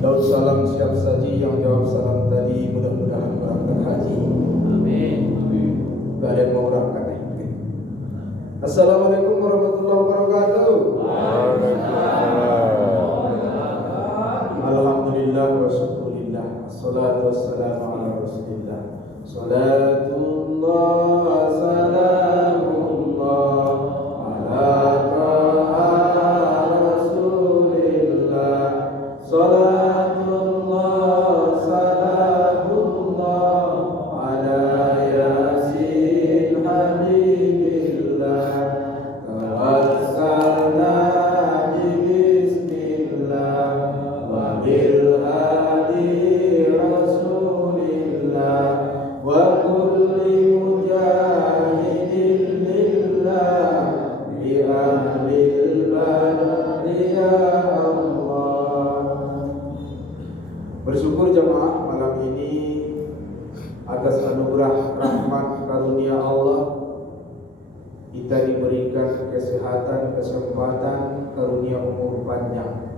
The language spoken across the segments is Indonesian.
Daud salam siap saji, yang jawab salam tadi, mudah-mudahan berangkat haji. Amin. Gak ada yang mau berangkat nih. Assalamualaikum warahmatullahi wabarakatuh. Alhamdulillah wa syukurillah. Assalatu wassalamu ala rasulillah. Salatullah salamullah ala taha rasulillah. Salatullah salamullah ala yasin habibillah. Tawassalna bismillah wa bil hadi rasulillah wa kulli mujahidin lillah bi ahlil badri ya Allah. Bersyukur jemaah malam ini atas anugerah rahmat karunia Allah, kita diberikan kesehatan, kesempatan, karunia umur panjang.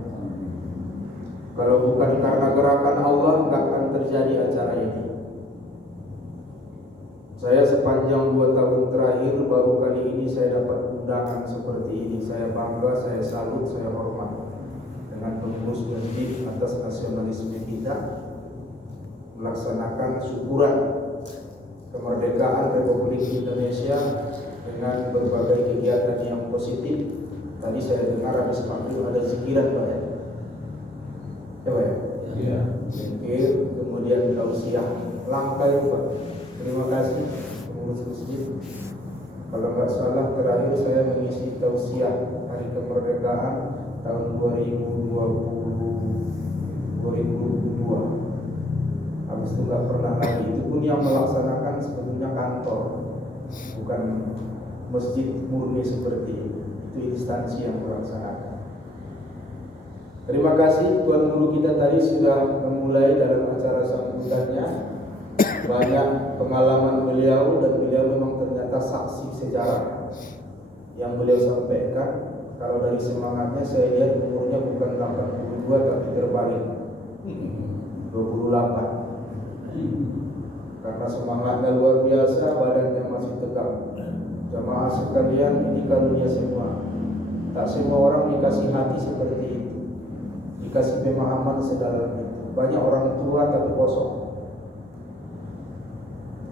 Kalau bukan karena gerakan Allah, nggak akan terjadi acara ini. Saya sepanjang 2 tahun terakhir baru kali ini saya dapat undangan seperti ini. Saya bangga, saya salut, saya hormat dengan pengurus masjid atas nasionalisme kita melaksanakan syukuran kemerdekaan Republik Indonesia dengan berbagai kegiatan yang positif. Tadi saya dengar habis maghrib ada zikiran Pak ya? Ya Pak ya? Iya. Zikir, kemudian tausiah. Langka ya Pak. Terima kasih pengurus masjid. Kalau nggak salah terakhir saya mengisi tausiah hari kemerdekaan tahun 2022. Habis itu nggak pernah lagi. Itu pun yang melaksanakan sebetulnya kantor, bukan masjid murni seperti ini. Itu instansi yang melaksanakan. Terima kasih Tuan Guru kita tadi sudah memulai dalam acara sambutannya. Banyak pengalaman beliau dan beliau memang ternyata saksi sejarah yang beliau sampaikan. Kalau dari semangatnya saya lihat umurnya bukan 82 tapi terbalik 28. Karena semangatnya luar biasa, badannya masih tegak. Jamaah sekalian, ini karunia semua. Tak semua orang dikasih hati seperti itu, dikasih pemahaman sedalam itu. Banyak orang tua tapi kosong.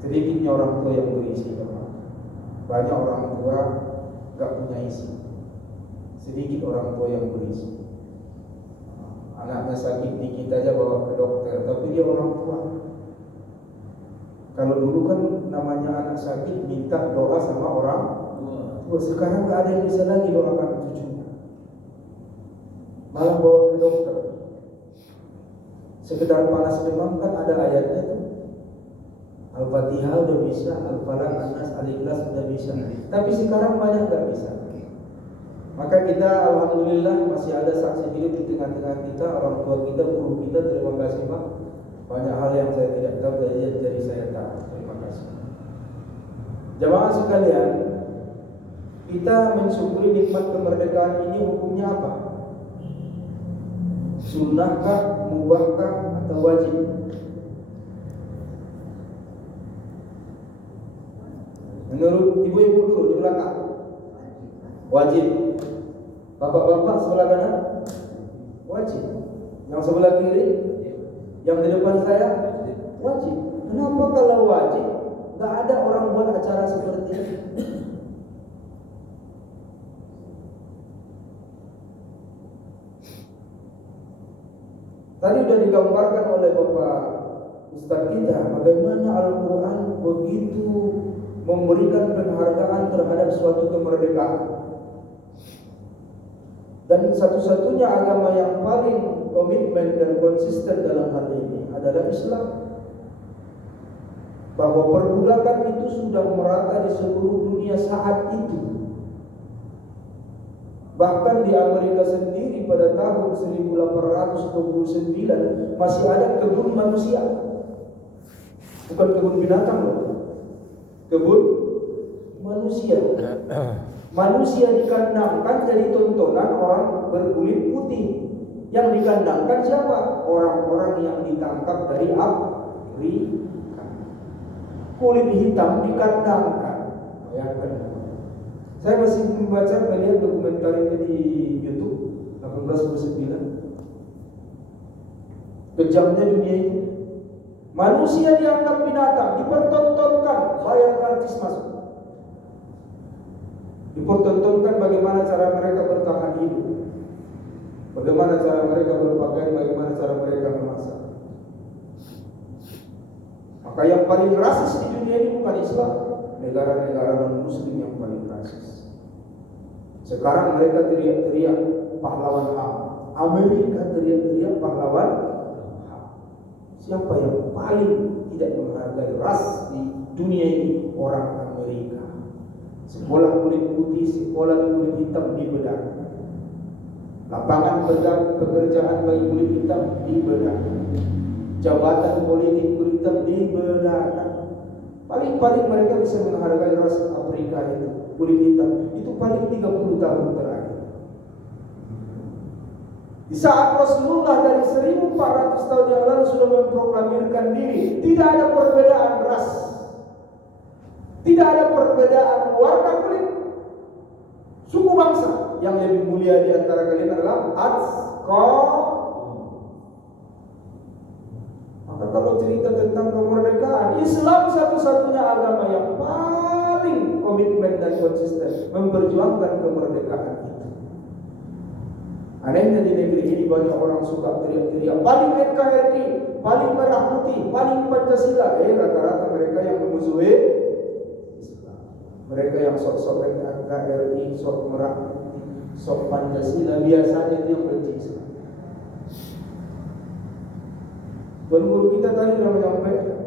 Sedikitnya orang tua yang berisi. Banyak orang tua gak punya isi. Sedikit orang tua yang berisi. Anaknya sakit dikit aja bawa ke dokter, tapi dia orang tua. Kalau dulu kan namanya anak sakit minta doa sama orang tua. Sekarang gak ada yang bisa lagi doakan cucu, malah bawa ke dokter. Sekedar panas demam kan ada ayatnya tuh, Al-Fatihah udah bisa, Al-Falaq, An-Nas, Al-Ikhlas udah bisa. Tapi sekarang banyak gak bisa. Maka kita alhamdulillah masih ada saksi hidup di tengah-tengah kita, orang tua kita, guru kita. Terima kasih Pak. Banyak hal yang saya tidak tahu jadi saya tahu. Terima kasih. Jamaah sekalian, kita mensyukuri nikmat kemerdekaan ini hukumnya apa? Sunnahkah, mubahkah, atau wajib? Menurut ibu-ibu dulu di belakang, wajib. Bapak-bapak sebelah kanan, wajib. Yang sebelah kiri, yang di depan saya, wajib. Kenapa kalau wajib? Gak ada orang buat acara seperti ini. Tadi sudah digambarkan oleh Bapak Ustaz kita bagaimana Al-Quran begitu memberikan penghargaan terhadap suatu kemerdekaan. Dan satu-satunya agama yang paling komitmen dan konsisten dalam hal ini adalah Islam. Bahwa perbudakan itu sudah merata di seluruh dunia saat itu. Bahkan di Amerika sendiri pada tahun 1829 masih ada kebun manusia. Bukan kebun binatang loh. Kebun manusia. Manusia dikandangkan jadi tontonan orang berkulit putih. Yang dikandangkan siapa? Orang-orang yang ditangkap dari Afrika. Kulit hitam dikandangkan. Bayangkan. Saya masih membaca, melihat dokumenter ini di YouTube 1829. Kejamnya dunia ini. Manusia dianggap binatang, dipertontonkan, bayar karcis masuk. Dipertontonkan bagaimana cara mereka bertahan hidup, bagaimana cara mereka berpakaian, bagaimana cara mereka memasak. Maka yang paling rasis di dunia ini bukan Islam, negara-negara non-Muslim yang paling rasis. Sekarang mereka teriak-teriak pahlawan HAM. Amerika teriak-teriak pahlawan HAM. Siapa yang paling tidak menghargai ras di dunia ini? Orang Amerika. Sekolah kulit putih, sekolah kulit hitam dibedah. Lapangan pekerjaan bagi kulit hitam dibedah. Jabatan politik kulit hitam dibedah. Paling-paling mereka bisa menghargai ras Afrika itu, kulit hitam. Itu paling 30 tahun terakhir. Di saat Rasulullah dari 1400 tahun yang lalu sudah memproklamirkan diri, tidak ada perbedaan ras, tidak ada perbedaan warna kulit, suku bangsa. Yang lebih mulia di antara kalian adalah atqakum. Maka kalau cerita tentang kemerdekaan, Islam satu-satunya agama yang paling komitmen dan konsisten memperjuangkan kemerdekaan itu. Anehnya di negeri ini banyak orang suka teriak-teriak paling NKRI, paling merah putih, paling Pancasila. Rata-rata mereka yang memusuhi Islam. Mereka yang sok-sok NKRI, sok merah putih, sok Pancasila, biasanya itu yang benci Islam. Tuan guru kita tadi sudah menyampaikan,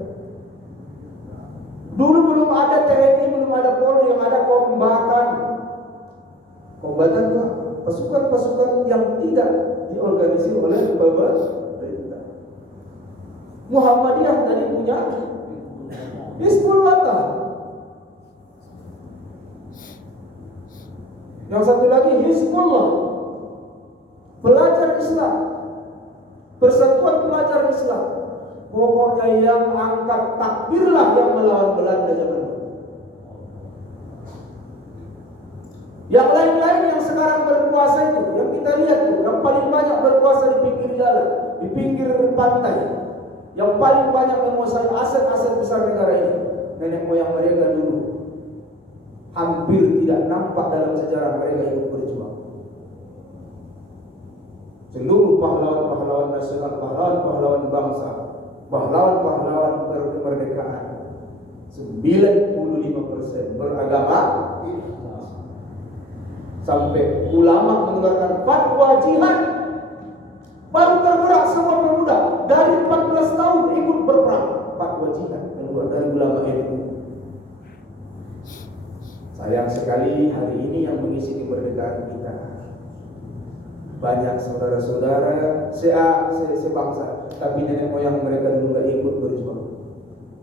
dulu belum ada TNI, belum ada Polri, yang ada kombatan. Kombatan itu pasukan-pasukan yang tidak diorganisir oleh pemerintah. Muhammadiyah tadi punya Hizbullah. Yang satu lagi Hizbullah, pelajar Islam, Persatuan Pelajar Islam. Pokoknya yang angkat takbirlah yang melawan Belanda zaman dulu. Yang lain-lain yang sekarang berkuasa itu, yang kita lihat tuh, yang paling banyak berkuasa di pinggir jalan, di pinggir pantai, yang paling banyak menguasai aset-aset besar negara ini, nenek moyang mereka dulu hampir tidak nampak dalam sejarah mereka ikut berjuang. Seluruh pahlawan-pahlawan nasional, pahlawan-pahlawan bangsa, pahlawan-pahlawan kemerdekaan, 95% beragama. Sampai ulama mengeluarkan fatwa jihad, baru tergerak semua pemuda dari 14 tahun ikut berperang. Fatwa jihad keluar dari ulama NU. Sayang sekali hari ini yang mengisi kemerdekaan kita banyak saudara-saudara sebangsa, tapi nenek moyang mereka dulu gak ikut berjuang.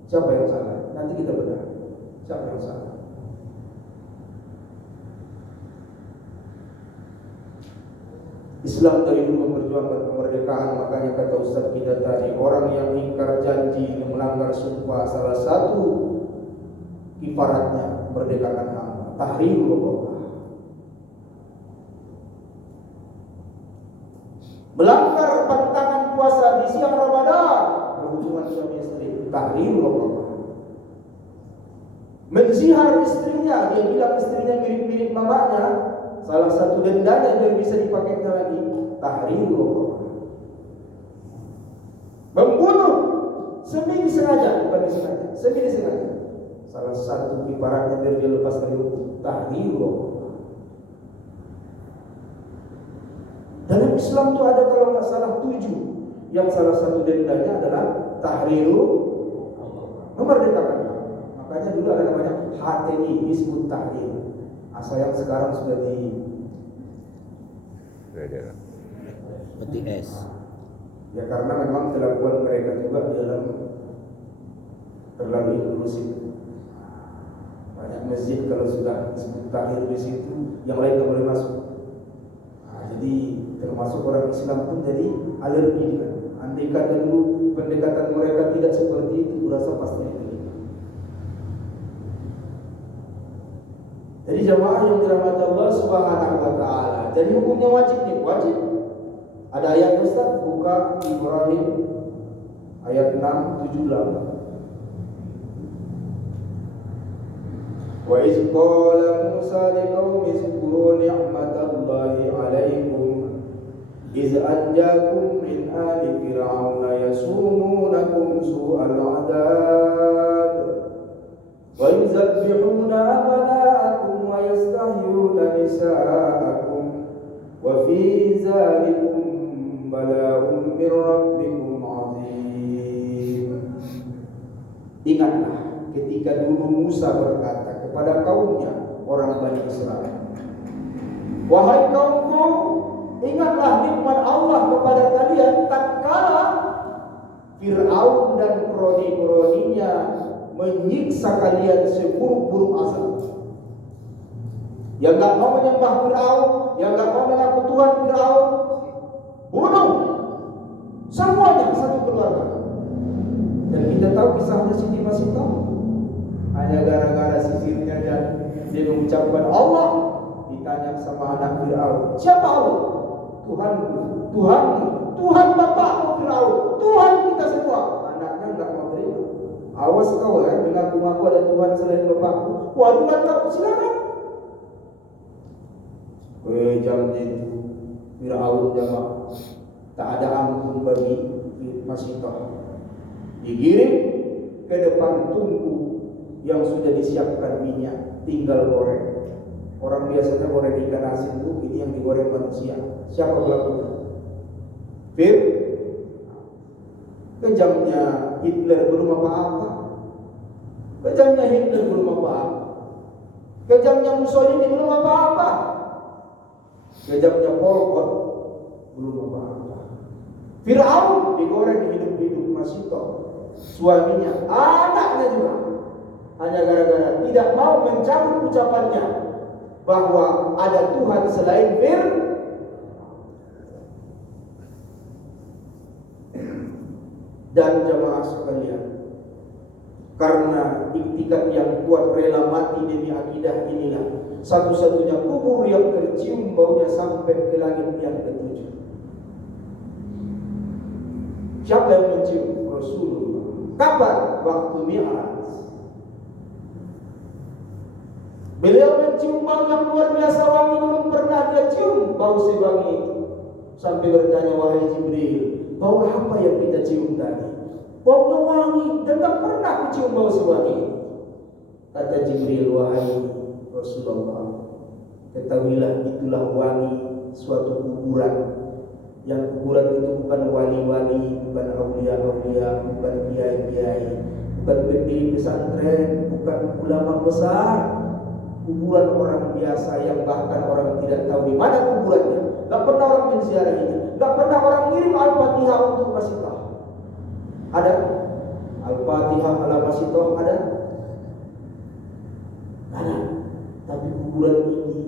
Siapa yang salah? Nanti kita bedah. Siapa yang salah? Islam dari dulu memperjuangkan kemerdekaan. Makanya kata Ustaz kita tadi, orang yang ingkar janji, yang melanggar sumpah, salah satu ibaratnya merdekakan hamba, tahrirul raqabah. Melanggar pantangan puasa di siang Ramadan, berhubungan suami istri, tahrirul raqabah. Menzihar istrinya, dia bilang istrinya mirip-mirip mamanya, salah satu dendanya yang bisa dipakainya lagi, tahrirul raqabah. Membunuh semi disengaja, bukan disengaja, semi disengaja, salah satu ibaratnya biar dia lepas dari hukum, tahrirul raqabah. Dalam Islam itu ada kalau nggak salah 7, yang salah satu dendanya adalah tahrirul memerdekakan. Makanya dulu ada namanya HTI, Hizbut Tahrir. Asal yang sekarang sudah di PTS. Ya karena memang kelakuan mereka juga di dalam terlalu inklusif. Banyak masjid kalau sudah disebut tahrir di situ, yang lain tidak boleh masuk. Jadi termasuk orang Islam pun jadi alergi kan. Andai kata dulu pendekatan mereka tidak seperti itu, kurasa pasti itu. Jadi jamaah yang dirahmati Allah Subhanahu wa taala. Jadi hukumnya wajib nih, wajib. Ada ayat Ustaz, buka Ibrahim ayat 6, 7, 8. Wa iz qala Musa liqaumi zkuru ni'matallahi 'alaikum iz anjakum min ali fir'auna yasumunakum su'al 'adab wa yuzabbihuna abna'akum wa yastahyuna nisa'akum wa fi dzalikum bala'un min rabbikum 'azim. Ingatlah ketika dulu Musa berkata kepada kaumnya, orang Bani Israel, wahai kaumku, ingatlah nikmat Allah kepada kalian tatkala Fir'aun dan kroni-kroninya menyiksa kalian seburuk-buruk azab. Yang gak mau menyembah Fir'aun, yang gak mau mengaku Tuhan Fir'aun, bunuh semuanya, satu keluarga. Dan kita tahu kisahnya Siti Masita. Hanya gara-gara sisirnya dan dia mengucapkan Allah, ditanya sama anak Fir'aun, siapa Allah? Tuhanku, Tuhanmu, Tuhan bapakmu Fir'aun, Tuhan kita semua. Anaknya enggak mau terima. Awas kau ya, mengaku-ngaku ada Tuhan selain bapakku. Waduh, kau silakan. Jamnya itu Fir'aun jamaah, tak ada ampun bagi Masita. Digiring ke depan tungku yang sudah disiapkan minyak, tinggal goreng. Orang biasanya goreng ikan asin itu, ini yang digoreng manusia. Siapa pelakunya? Kejamnya Hitler belum apa-apa. Kejamnya Hitler belum apa-apa. Kejamnya Mussolini belum apa-apa. Kejamnya Pol Pot belum apa-apa. Fir'aun digoreng hidup-hidup Masito, suaminya, anaknya juga. Hanya gara-gara tidak mau mencabut ucapannya bahwa ada Tuhan selain Fir'aun. Dan jamaah sekalian, karena iktikad yang kuat rela mati demi akidah inilah satu-satunya kubur yang tercium baunya sampai ke langit yang ketujuh. Siapa yang mencium? Rasulullah. Kapan? Waktu Mi'raj. Beliau mencium bau yang luar biasa wangi, belum pernah dia cium bau sewangi itu. Sampai bertanya, wahai Jibril, bau apa yang kita cium tadi? Baunya wangi dan tak pernah kucium bau sewangi. Kata Jibril, wahai Rasulullah, ketahuilah itulah wangi suatu kuburan. Yang kuburan itu bukan wali-wali, bukan aulia-aulia, bukan kiai-kiai, bukan pendiri pesantren, bukan ulama besar. Kuburan orang biasa yang bahkan orang tidak tahu di mana kuburannya. Gak pernah orang menziarahinya, gak pernah orang ngirim Al-Fatihah untuk Masita. Ada Al-Fatihah ala Masita, ada? Ada. Tapi kuburan ini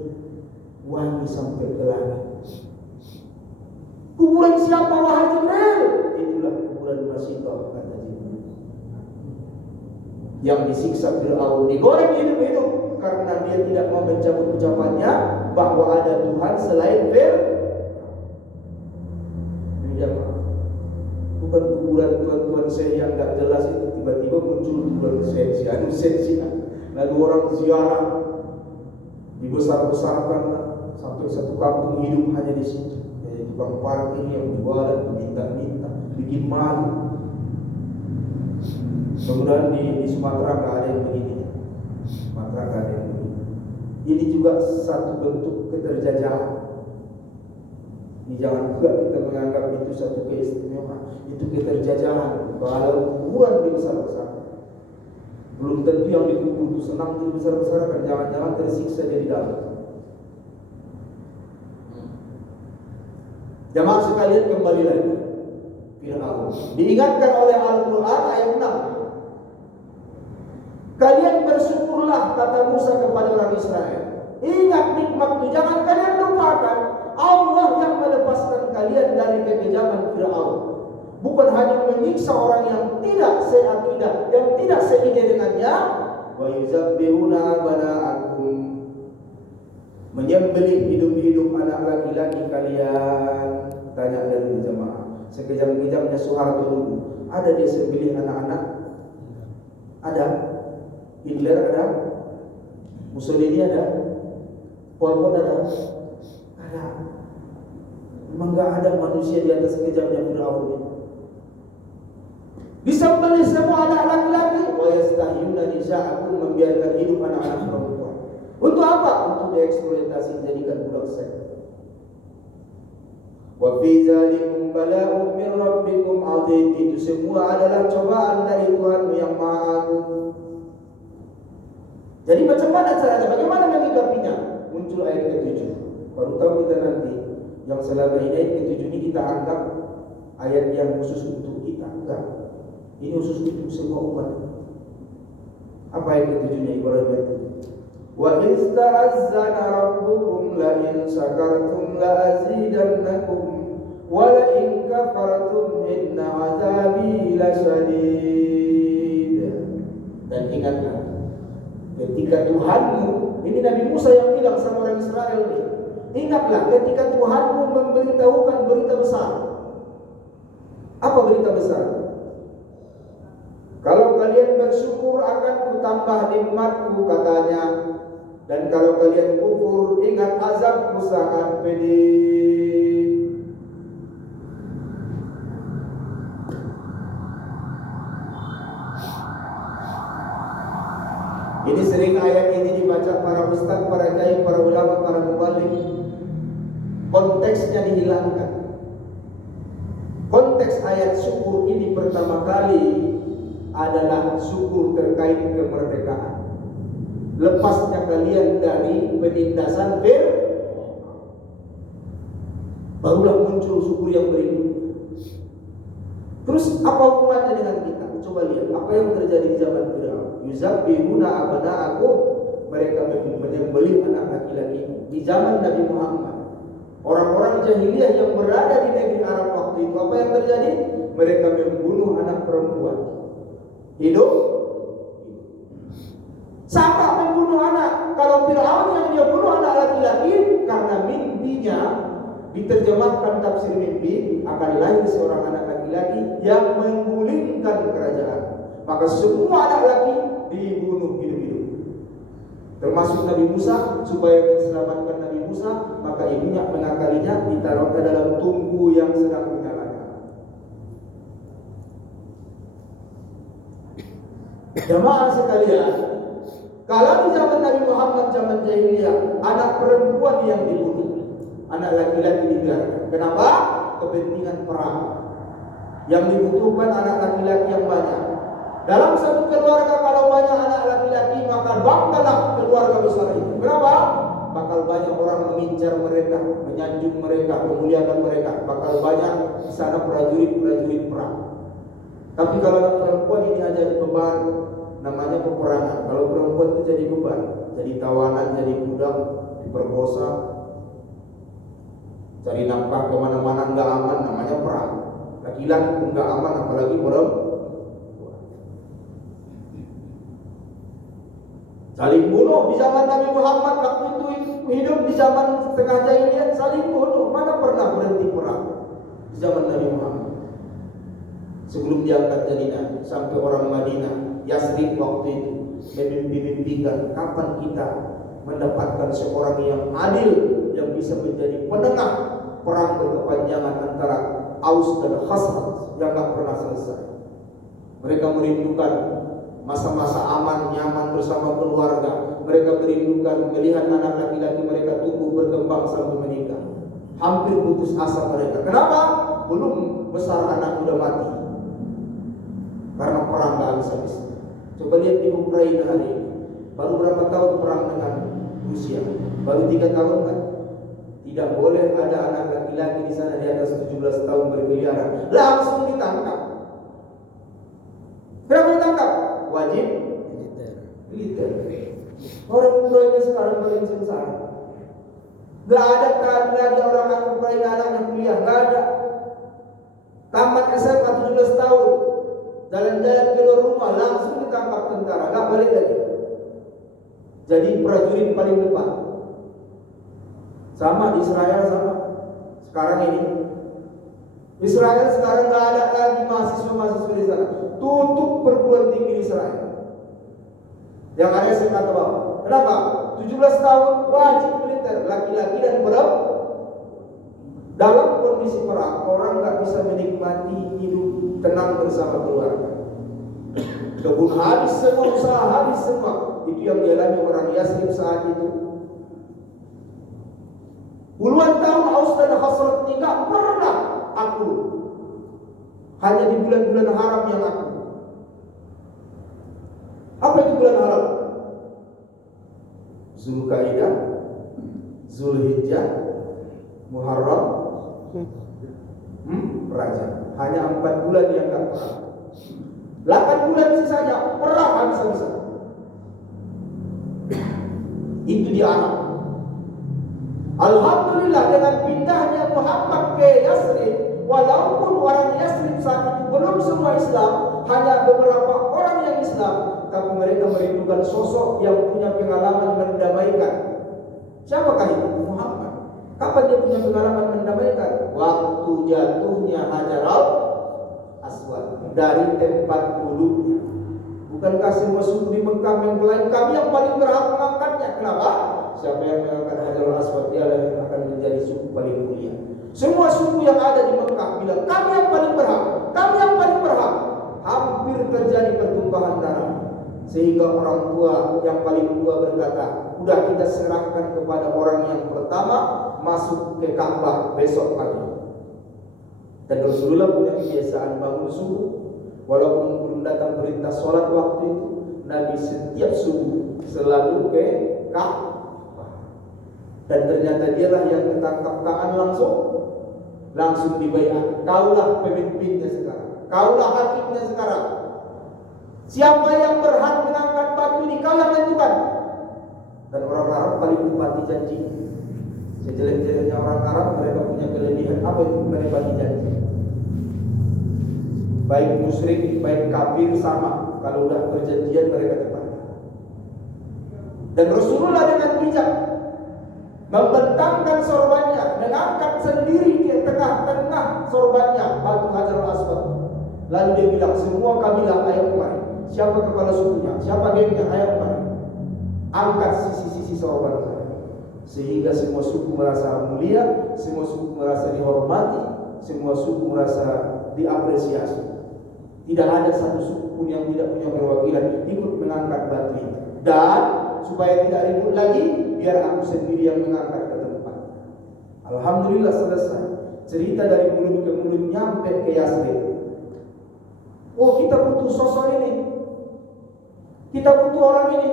wangi sampai ke langit. Kuburan siapa wahai Jibril? Itulah kuburan Masita, kata Jibril. Yang disiksa Fir'aun, digoreng hidup-hidup karena dia tidak mau mencabut ucapannya bahwa ada Tuhan selain Fir'aun. Bukan kuburan tuan-tuan saya yang tak jelas itu, tiba-tiba muncul kuburan saya. Lalu orang ziarah, dibesar-besarkan sampai satu kampung hidup hanya di situ. Jadi tukang parkir yang jualan, minta-minta, bikin malu. Kemudian di Sumatera nggak ada yang begini. Sumatera nggak ada yang begini. Ini juga satu bentuk keterjajahan. Ini jangan juga kita menganggap itu satu keistimewaan. Itu keterjajahan. Kalau kuburan dibesar-besar, belum tentu yang dikubur itu senang dibesar-besarkan. Jangan-jangan tersiksa jadi dalam. Jamaah sekalian, kembali lagi Fir'aun diingatkan oleh Al-Quran ayat 6. Kalian bersyukurlah, kata Musa kepada orang Israel. Ingat nikmat itu, jangan kalian lupakan Allah yang melepaskan kalian dari kekejaman Fir'aun. Bukan hanya menyiksa orang yang tidak seakidah, yang tidak seide dengannya, wa yuzabbihuna abana'akum, menyembelih hidup-hidup anak laki-laki kalian. Tanya dari jemaah, sekejam-kejamnya Soeharto dulu, ada dia sembelih anak-anak? Ada? Hitler ada? Mussolini ada? Pol Pot ada? Ada. Memang gak ada manusia di atas kejamnya Fir'aun ini. Disembelih semua anak laki-laki, wa yastahyuna nisa'akum, membiarkan hidup anak-anak perempuan. Untuk apa? Untuk dieksploitasi, dijadikan budak seks. Wa fi dzalikum bala'un min rabbikum 'adzim. Itu semua adalah cobaan dari Tuhanmu yang Maha Agung. Jadi macam mana caranya? Bagaimana menyikapinya? Muncul ayat ke-7. Baru tahu kita nanti yang selama ini ayat ke-7 ini kita anggap ayat yang khusus untuk kita. Enggak. Ini khusus untuk semua umat. Apa ayat ke-7-nya? Ibarat ayat itu. Wa ista'azzana rabbukum la in syakartum la azidannakum wa la in kafartum inna 'adzabi lasyadid. Dan ingatlah, ketika Tuhanmu, ini Nabi Musa yang bilang sama orang Israel ini, ingatlah ketika Tuhanmu memberitahukan berita besar. Apa berita besar? Kalau kalian bersyukur akan kutambah nikmatku, katanya. Dan kalau kalian kufur, ingat azabku sangat pedih. Ini sering ayat ini dibaca para ustaz, para kiai, para ulama, para muballigh. Konteksnya dihilangkan. Konteks ayat syukur ini pertama kali adalah syukur terkait kemerdekaan. Lepasnya kalian dari penindasan barulah muncul syukur yang berikutnya. Terus apa hubungannya dengan kita? Coba lihat apa yang terjadi di zaman Fir'aun. Yuzabbihuna abana'akum, mereka menyembelih anak laki-laki di zaman Nabi Muhammad. Orang-orang jahiliyah yang berada di negeri Arab waktu itu, apa yang terjadi? Mereka membunuh anak perempuan hidup. Sama membunuh anak. Kalau Fir'aun yang dia bunuh anak laki-laki karena mimpinya, diterjemahkan tafsir mimpi, akan lahir seorang anak laki-laki yang menggulingkan kerajaan. Maka semua anak laki dibunuh hidup-hidup. Termasuk Nabi Musa, supaya diselamatkan Nabi Musa, maka ibunya mengakalinya, ditaruhkan dalam tungku yang sedang menyalakan. Jamaah sekalian, kalau di zaman Nabi Muhammad, zaman jahiliyah, anak perempuan yang dibunuh, anak laki-laki dibiarkan. Kenapa? Kepentingan perang. Yang dibutuhkan anak laki-laki yang banyak. Dalam satu keluarga kalau banyak anak laki-laki, maka banggalah keluarga besar itu. Kenapa? Bakal banyak orang mengincar mereka, menyanjung mereka, memuliakan mereka. Bakal banyak di sana prajurit-prajurit perang. Tapi kalau anak perempuan ini hanya beban, namanya peperangan. Kalau perempuan itu jadi beban, jadi tawanan, jadi budak, diperkosa, cari nafkah kemana-mana nggak aman, namanya perang. Laki-laki pun nggak aman, apalagi perempuan. Saling bunuh di zaman Nabi Muhammad waktu itu hidup di zaman setengah jahiliyah, saling bunuh. Mana pernah berhenti perang di zaman Nabi Muhammad? Sebelum diangkat jadi nabi, sampai orang Madinah, Yasrib waktu itu memimpi-mimpikan kapan kita mendapatkan seorang yang adil, yang bisa menjadi penengah perang berkepanjangan antara Aus dan Khazraj yang tak pernah selesai. Mereka merindukan masa-masa aman, nyaman bersama keluarga. Mereka merindukan melihat anak laki-laki mereka tumbuh berkembang sampai menikah. Hampir putus asa mereka. Kenapa? Belum besar anak sudah mati. Karena perang tak habis-habis. Coba lihat di Ukraina hari ini. Baru berapa tahun perang dengan Rusia? Baru 3 tahun kan? Tidak boleh ada anak laki-laki di sana di atas 17 tahun berkeliaran. Langsung ditangkap. Kenapa ditangkap? Wajib militer. Orang mudanya sekarang paling sengsara. Gak ada lagi orang Ukraina anaknya kuliah, gak ada. Tamat SMA 17 tahun, jalan-jalan keluar rumah langsung ditangkap tentara, gak balik lagi. Jadi prajurit paling depan. Sama di Israel sama. Sekarang ini Israel sekarang gak ada lagi mahasiswa-mahasiswa di sana. Tutup perguruan tinggi di Israel. Yang ada SMA atau bawah. Kenapa? 17 tahun wajib militer, laki-laki dan perempuan. Dalam kondisi perang, orang gak bisa menikmati hidup tenang bersama keluarga. Kebun habis semua, usaha habis semua. Itu yang dialami orang Yasrib saat itu. Puluhan tahun Aus dan Khazraj ini gak pernah aku. Hanya di bulan-bulan haram yang aku. Apa itu bulan haram? Zulkaidah, Zulhijjah, Muharram, Rajab. Hanya 4 bulan yang gak perang. 8 bulan sisanya perang habis-habisan. Itu di Arab. Alhamdulillah dengan pindahnya Muhammad ke Yasrib, walaupun orang Yasrib saat itu belum semua Islam, hanya beberapa orang yang Islam, tapi mereka merindukan sosok yang punya pengalaman mendamaikan. Siapakah itu? Muhammad. Kapan dia punya pengalaman mendamaikan? Waktu jatuhnya Hajar al-Aswad dari tempat duduknya. Bukankah semua suku di Mekah mengklaim kami yang paling berhak mengangkatnya? Kenapa? Siapa yang mengangkat Hajar al-Aswad, dia yang akan menjadi suku paling mulia. Semua suku yang ada di Mekah bilang kami yang paling berhak, kami yang paling berhak. Hampir terjadi pertumpahan darah. Sehingga orang tua yang paling tua berkata, udah kita serahkan kepada orang yang pertama masuk ke Ka'bah besok pagi. Dan Rasulullah punya kebiasaan bangun subuh. Walaupun belum datang perintah sholat waktu itu, Nabi setiap subuh selalu ke Ka'bah. Dan ternyata dialah yang ketangkap tangan langsung dibaiat. Kaulah pemimpinnya sekarang, kaulah hakimnya sekarang. Siapa yang berhak mengangkat batu ini, kau yang tentukan. Dan orang Arab paling kupati janji. Sejelek-jeleknya orang Arab, mereka punya kelebihan. Apa itu mereka janji? Baik musyrik, baik kafir sama. Kalau udah perjanjian mereka tepatkan. Dan Rasulullah dengan bijak membentangkan sorbannya, mengangkat sendiri ke tengah-tengah sorbannya batu Hajar al-Aswad. Lalu dia bilang, semua kabilah ayo kemari. Siapa kepala sukunya, siapa gengnya, ayo kemari. Angkat sisi-sisi sorban saya. Sehingga semua suku merasa mulia, semua suku merasa dihormati, semua suku merasa diapresiasi. Tidak ada satu suku pun yang tidak punya perwakilan ikut mengangkat batu itu. Dan supaya tidak ribut lagi, biar aku sendiri yang mengangkat ke tempat. Alhamdulillah selesai. Cerita dari mulut ke mulut nyampe ke Yasrib. Oh, kita butuh sosok ini. Kita butuh orang ini.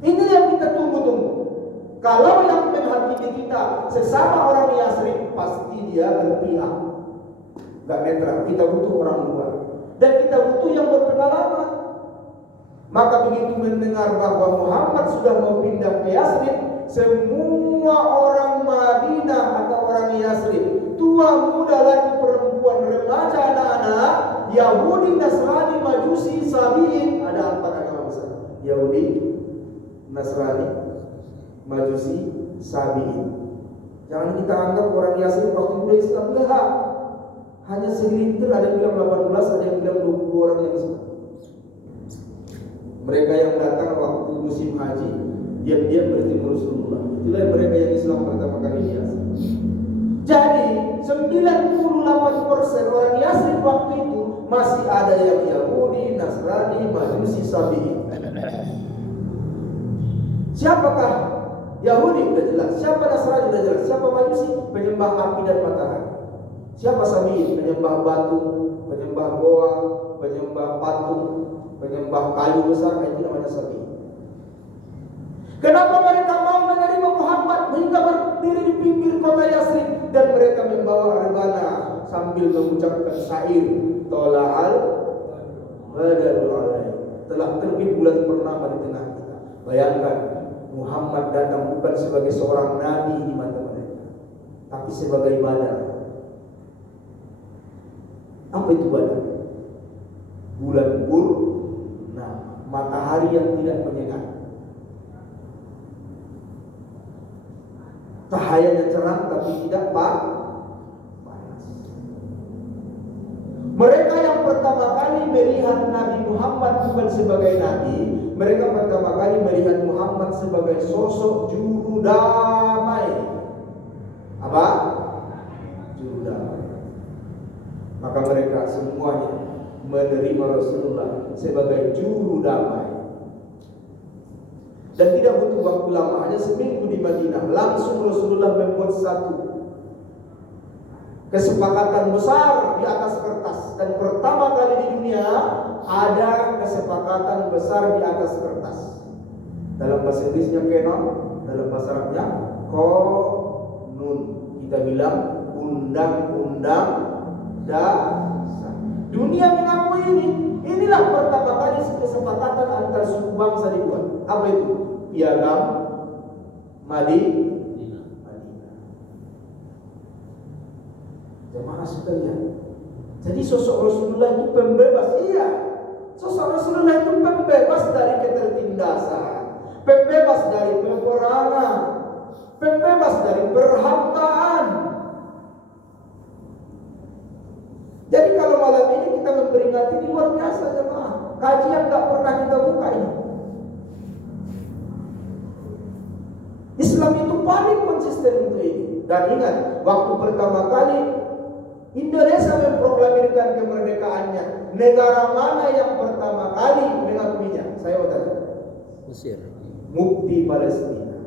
Ini yang kita tunggu-tunggu. Kalau yang menghakimi kita sesama orang Yasrib, pasti dia berpihak. Gak netral. Kita butuh orang luar. Dan kita butuh yang berpengalaman. Maka begitu mendengar bahwa Muhammad sudah mau pindah ke Yasrib, semua orang Madinah atau orang Yasrib, tua, muda, laki, perempuan, remaja, anak-anak, Yahudi, Nasrani, Majusi, Sabi'in, ada 4 agama besar. Yahudi, Nasrani, Majusi, Sabi'in. Jangan kita anggap orang Yasrib waktu itu Islam. Enggak. Hanya segelintir, ada yang bilang 18, ada yang bilang 20 orang yang Islam. Mereka yang datang waktu musim haji, diam-diam bertemu Rasulullah. Itulah mereka yang Islam pertama kali Yasrib. Jadi 98% orang Yasrib waktu itu masih ada yang Yahudi, Nasrani, Majusi, Sabi'in. Siapakah Yahudi? Sudah jelas. Siapa Nasrani? Sudah jelas. Siapa Majusi? Penyembah api dan matahari. Siapa Sabi'in? Penyembah batu, penyembah goa, penyembah patung, penyembah kayu besar. Itu namanya Sabi'in. Kenapa mereka mau menerima Muhammad hingga berdiri di pinggir kota Yasrib dan mereka membawa rebana sambil mengucapkan syair Tola'al Badarul Alaih, telah terbit bulan purnama di tengah kita. Bayangkan Muhammad datang bukan sebagai seorang nabi di mata mereka, tapi sebagai badar. Apa itu badar? Bulan purna, matahari yang tidak menyengat. Cahayanya cerah tapi tidak panas. Mereka yang pertama kali melihat Nabi Muhammad bukan sebagai nabi, mereka pertama kali melihat Muhammad sebagai sosok juru damai. Apa? Juru damai. Maka mereka semuanya menerima Rasulullah sebagai juru damai. Dan tidak butuh waktu lama, hanya seminggu di Madinah, langsung Rasulullah membuat satu kesepakatan besar di atas kertas. Dan pertama kali di dunia ada kesepakatan besar di atas kertas. Dalam bahasa Inggrisnya canon, dalam bahasa Arabnya qanun. Kita bilang undang-undang dasar. Dunia mengakui ini. Inilah pertama kali kesepakatan antar suku bangsa dibuat. Apa itu? Piagam Madinah. Jemaah sekalian. Jadi sosok Rasulullah itu pembebas. Iya. Sosok Rasulullah itu pembebas dari ketertindasan, pembebas dari peperangan, pembebas dari perhambaan. Jadi kalau malam ini kita memperingati ini luar biasa jemaah. Kajian gak pernah kita buka ini. Islam itu paling konsisten untuk ini. Dan ingat, waktu pertama kali Indonesia memproklamirkan kemerdekaannya, negara mana yang pertama kali mengakuinya? Saya mau tanya. Mesir. Mufti Palestina.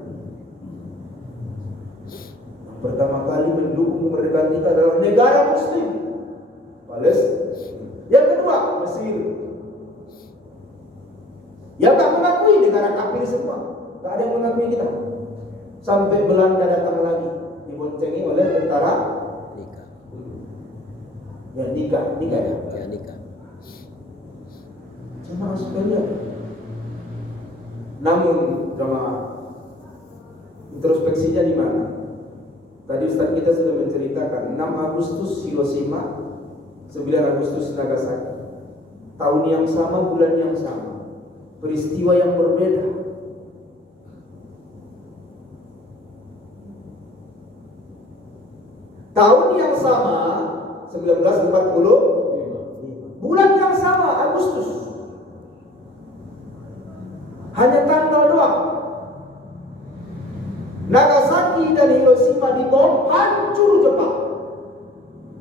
Yang pertama kali mendukung kemerdekaan kita adalah negara Muslim, Palestina. Yang kedua, Mesir. Yang tak mengakui negara kafir semua. Tak ada yang mengakui kita. Sampai Belanda datang lagi, diboncengi oleh tentara. Nikah. Ya, nikah. Jemaah sekalian. Namun jemaah, introspeksinya di mana? Tadi Ustaz kita sudah menceritakan 6 Agustus Hiroshima, 9 Agustus Nagasaki. Tahun yang sama, bulan yang sama. Peristiwa yang berbeda. Tahun yang sama 1940, bulan yang sama Agustus. Hanya tanggal doang. Nagasaki dan Hiroshima dibom, hancur Jepang.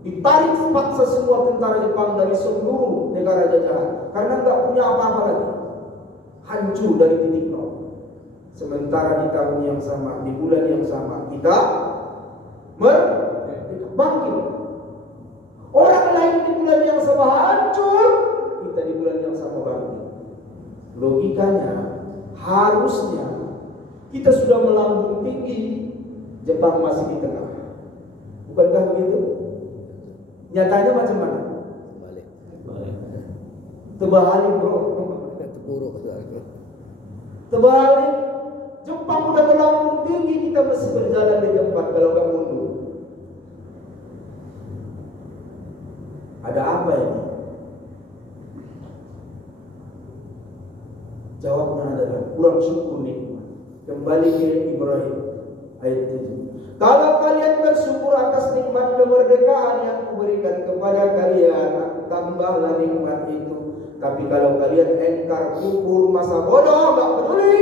Ditarik paksa semua tentara Jepang dari seluruh negara jajahan karena nggak punya apa-apa lagi. Hancur dari titik nol. Sementara di tahun yang sama, di bulan yang sama, kita bangkit. Orang lain di bulan yang sama hancur, kita di bulan yang sama bangkit. Logikanya, harusnya kita sudah melambung tinggi, Jepang masih di tengah. Bukankah begitu? Nyatanya macam mana? Terbalik bro. Terbalik. Jepang udah melambung tinggi, kita masih berjalan di tempat kalau nggak mundur. Ada apa ini? Jawabnya adalah kurang syukur nikmat. Kembali ke Ibrahim ayat 7. Kalau kalian bersyukur atas nikmat kemerdekaan yang kuberikan kepada kalian, aku tambahlah nikmat itu. Tapi kalau kalian engkar, kufur, masa bodoh, gak peduli,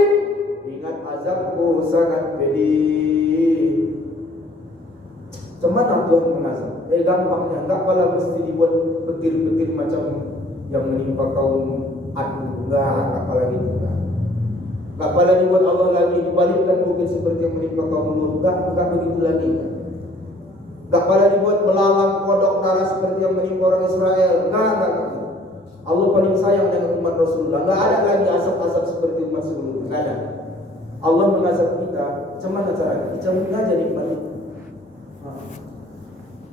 ingat azabku sangat pedih. Cemana Tuhan mengazab? Gampangnya, enggak pala mesti dibuat petir-petir macam yang menimpa kaum Ad. Enggak pala gitu. Enggak pala dibuat Allah lagi dibalikkan bukit seperti yang menimpa kaum Lut. Enggak begitu lagi. Enggak pala dibuat belalang kodok darah seperti yang menimpa orang Israel. Enggak. Allah paling sayang dengan umat Rasulullah. Enggak ada lagi asap-asap seperti umat sebelumnya. Enggak ada. Allah mengazab kita, cemana caranya? Dicabut aja nikmat itu.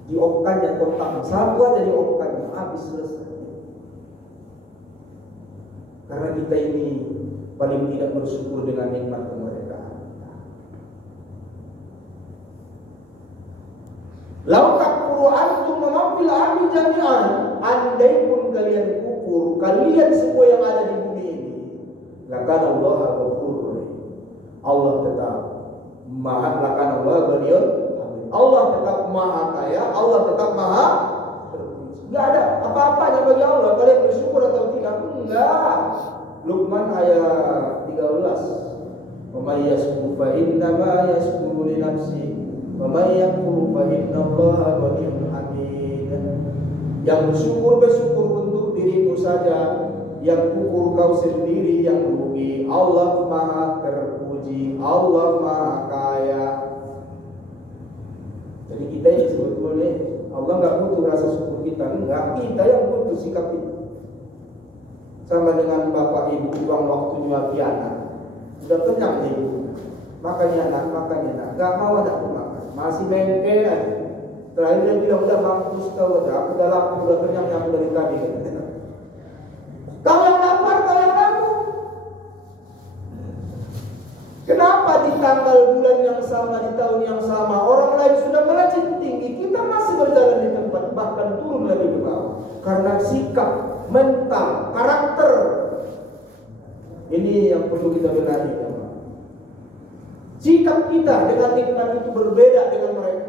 Diokkannya kotak, sabu aja diokkannya, habis selesai. Karena kita ini paling tidak bersyukur dengan nikmat kemerdekaan. kalian semua yang ada di bumi ini, lakana Allah ghafurur rahim. Allah tetap Maha, lakana Allah ghaniyun hamid. Allah tetap Maha kaya, Allah tetap Maha terpuji. Enggak ada apa-apanya bagi Allah. Kalian bersyukur atau tidak? Enggak. Luqman ayat 13. Wa may yashkur fa innama yashkuru li nafsihi wa may yakfur fa innallaha ghaniyyun hamid. Yang bersyukur untuk dirimu saja, yang kufur kau sendiri yang rugi. Allah Maha terpuji, Allah Maha kaya. Jadi kita ini sebetulnya Allah nggak butuh rasa syukur kita, enggak, kita yang butuh sikap itu. Sama dengan bapak ibu buang waktu nyuapi anak, sudah kenyang ibu, makanya anak, nggak mau anak makan, masih bengke aja. Terakhir dia bilang udah mampus kau, aku udah lapar, udah kenyang, aku dari tadi. Kau yang lapar, kau yang lapar. Kenapa di tanggal bulan yang sama, di tahun yang sama, orang lain sudah melejit tinggi, kita masih berjalan di tempat, bahkan turun lebih ke bawah? Karena sikap, mental, karakter. Ini yang perlu kita benahi. Sikap kita dengan nikmat itu berbeda dengan mereka.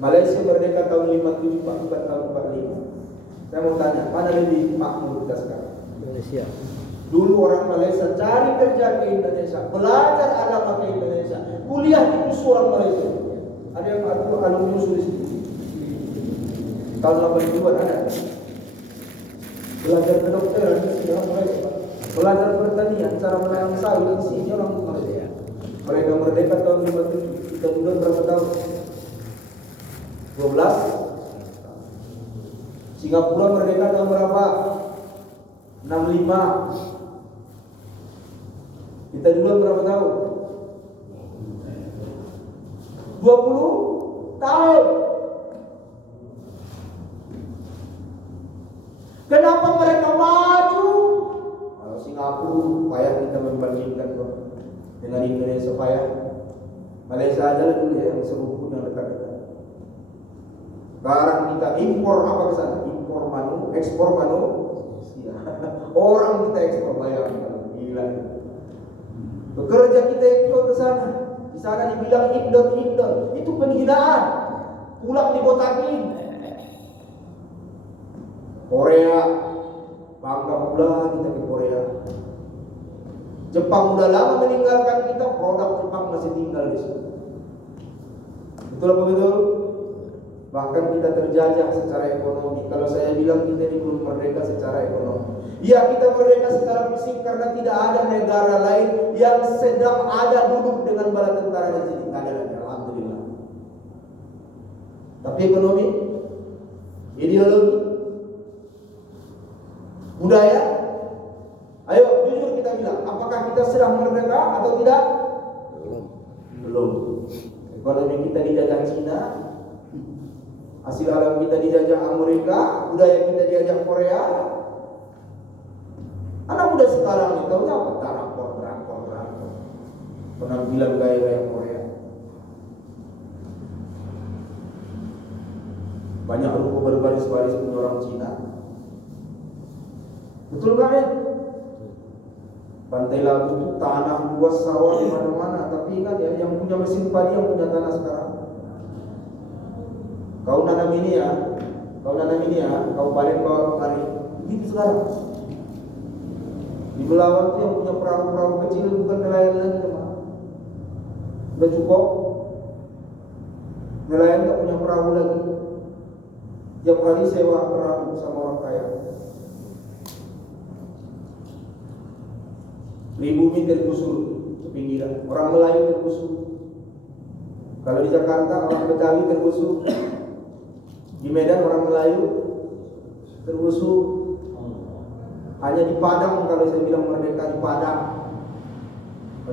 Malaysia merdeka tahun 57, Pak, bukan tahun 45. Saya mau tanya, mana lebih makmur kita sekarang? Indonesia. Dulu orang Malaysia cari kerja ke Indonesia, belajar agama ke Indonesia, kuliah di musuh orang Malaysia. Ada yang alumni musuh di sini. Tahun 80-an ada. Belajar kedokteran di sini orang Malaysia. Belajar pertanian, cara menanam sawit di sini orang Malaysia. Mereka merdeka tahun 57. Kita bulan berapa tahun? 12. Singapura merdeka tahun berapa? 65. Kita duluan berapa tahun? 20 tahun. Kenapa mereka maju? Kalau Singapura payah kita membandingkan dengan Indonesia payah. Malaysia aja lah dulu ya, yang serumpun yang dekat-dekat. Sekarang kita impor apa ke sana? Impor manu, ekspor manu. Orang kita ekspor, bayangkan, gila. Bekerja kita ekspor ke sana. Di sana dibilang indot, itu penghinaan. Pulang dibotakin. Korea, bangga pula kita ke Korea. Jepang udah lama meninggalkan kita, produk Jepang masih tinggal di sini. Betul apa betul? Bahkan kita terjajah secara ekonomi. Kalau saya bilang kita ini belum merdeka secara ekonomi. Ya, kita merdeka secara fisik karena tidak ada negara lain yang sedang ada duduk dengan bala tentara di sini. Tidak ada lagi, alhamdulillah. Tapi ekonomi, ideologi, budaya, ayo jujur kita bilang, apakah kita sedang merdeka atau tidak? Belum. Ekonomi kita dijajah Cina, hasil alam kita dijajah Amerika, budaya kita dijajah Korea. Anak muda sekarang ini tahu apa? Drakor. Penampilan gaya-gaya Korea. Banyak ruko berbaris-baris punya orang Cina. Betul kan ya? Pantai Labu itu tanah luas, sawah di mana-mana. Tapi ingat ya, yang punya mesin padi yang punya tanah sekarang. Kau nanam ini ya, kau panen kau kari. Gitu sekarang. Di Belawan itu yang punya perahu-perahu kecil bukan nelayan lagi, teman. Udah cukup. Nelayan tak punya perahu lagi. Tiap hari sewa perahu sama orang kaya. Pribumi tergusur ke pinggiran. Orang Melayu tergusur. Kalau di Jakarta orang Betawi tergusur. Di Medan orang Melayu tergusur. Hanya di Padang, kalau saya bilang merdeka di Padang.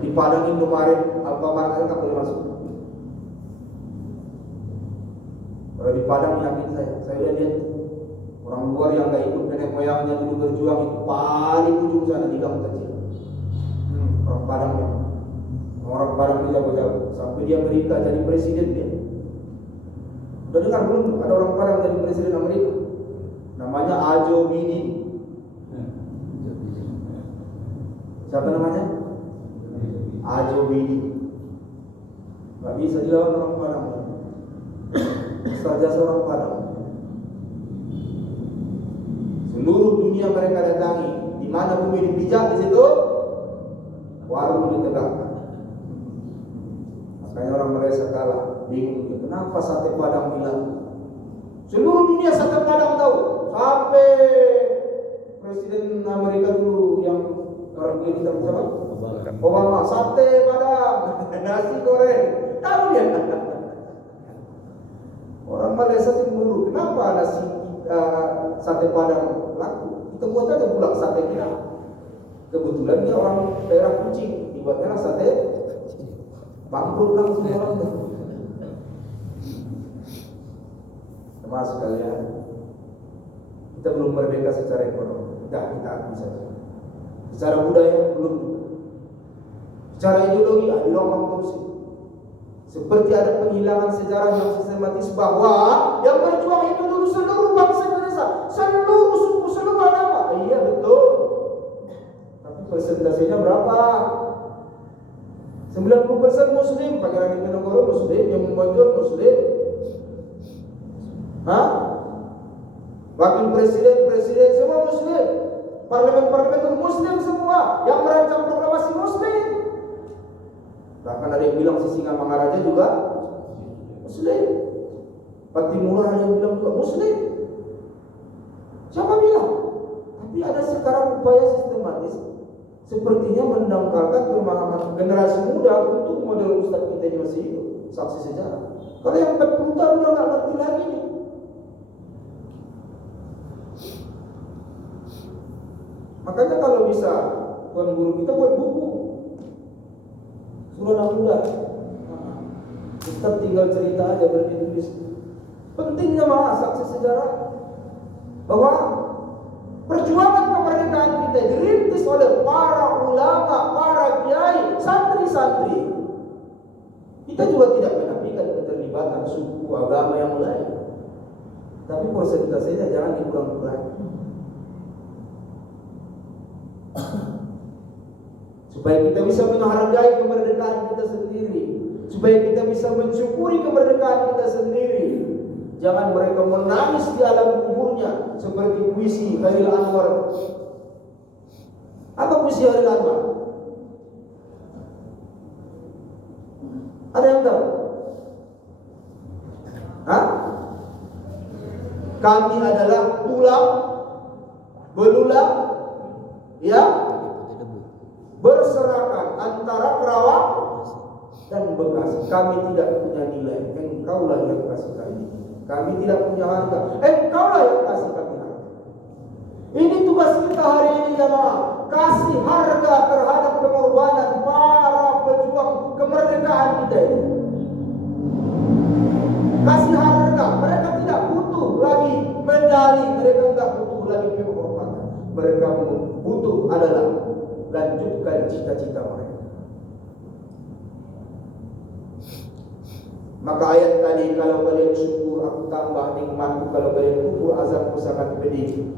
Di Padang Indomaret, Alfamart nggak boleh masuk. Kalau di Padang yakin saya udah lihat orang luar yang nggak ikut nenek moyangnya dulu berjuang itu paling ujung sana di gang kecil. Orang Padang ya, orang Padang di jago-jago sampai di Amerika jadi presiden dia. Udah dengar belum? Ada orang Padang jadi presiden Amerika. Namanya Ajo Biden. Siapa namanya? Ajo Bidi. Gak bisa dilawan orang Padang. Saja seorang Padang. Seluruh dunia mereka datangi. Di mana bumi dipijak, di situ warung ditegakkan. Makanya orang Malaysia kalah, bingung. Kenapa sate Padang hilang? Seluruh dunia sate Padang tahu. Sampai Presiden Amerika dulu yang orang ini siapa? Obama, sate Padang, nasi goreng, tahu dia. Orang Malaysia cemburu, kenapa nasi sate Padang laku? Kita buat aja pulang sate kita. Kebetulan dia orang daerah Kuching, dibuatnya sate bangkrut langsung orang itu. Teman sekalian, kita belum merdeka secara ekonomi, tidak kita akui saja. Secara budaya belum juga. Secara ideologi dirokok terus. Seperti ada penghilangan sejarah yang sistematis bahwa yang berjuang itu dulu seluruh bangsa Indonesia, seluruh suku, seluruh agama. Iya betul. Tapi persentasenya berapa? 90% Muslim, Pangeran Diponegoro Muslim, yang Moncong Muslim. Hah? Wakil presiden semua Muslim. Parlemen itu Muslim semua. Yang merancang proklamasi Muslim. Bahkan ada yang bilang Sisingamangaraja juga Muslim. Patimura ada yang bilang juga Muslim. Siapa bilang? Tapi ada sekarang upaya sistematis sepertinya mendangkalkan pemahaman generasi muda untuk model Ustaz kita yang masih hidup, saksi sejarah. Kalau yang 40 tahun udah nggak ngerti lagi nih. Makanya kalau bisa tuan guru kita buat buku surah anak muda. Ustaz tinggal cerita aja berarti tulis. Pentingnya mah saksi sejarah bahwa perjuangan kemerdekaan kita dirintis oleh para ulama, para kiai, santri-santri. Kita juga tidak menafikan keterlibatan suku, agama yang lain. Tapi persentasenya jangan dikurang-kurangi. Supaya kita bisa menghargai kemerdekaan kita sendiri, supaya kita bisa mensyukuri kemerdekaan kita sendiri. Jangan mereka menangis di alam kuburnya seperti puisi Khairil Anwar. Apa puisi Khairil Anwar? Ada yang tahu? Hah? Kami adalah tulang belulang yang berserakan antara Kerawang dan Bekasi. Kami tidak punya nilai. Engkaulah yang kasih kami. Kami tidak punya harga. Engkaulah yang kasih kami harga. Ini tugas kita hari ini jemaah. Kasih harga terhadap pengorbanan para pejuang kemerdekaan kita ini. Kasih harga. Mereka tidak butuh lagi medali. Mereka tidak butuh lagi penghormatan. Mereka butuh adalah lanjutkan cita-cita mereka. Maka ayat tadi, kalau kalian syukur aku tambah nikmatku, kalau kalian kufur azabku sangat pedih.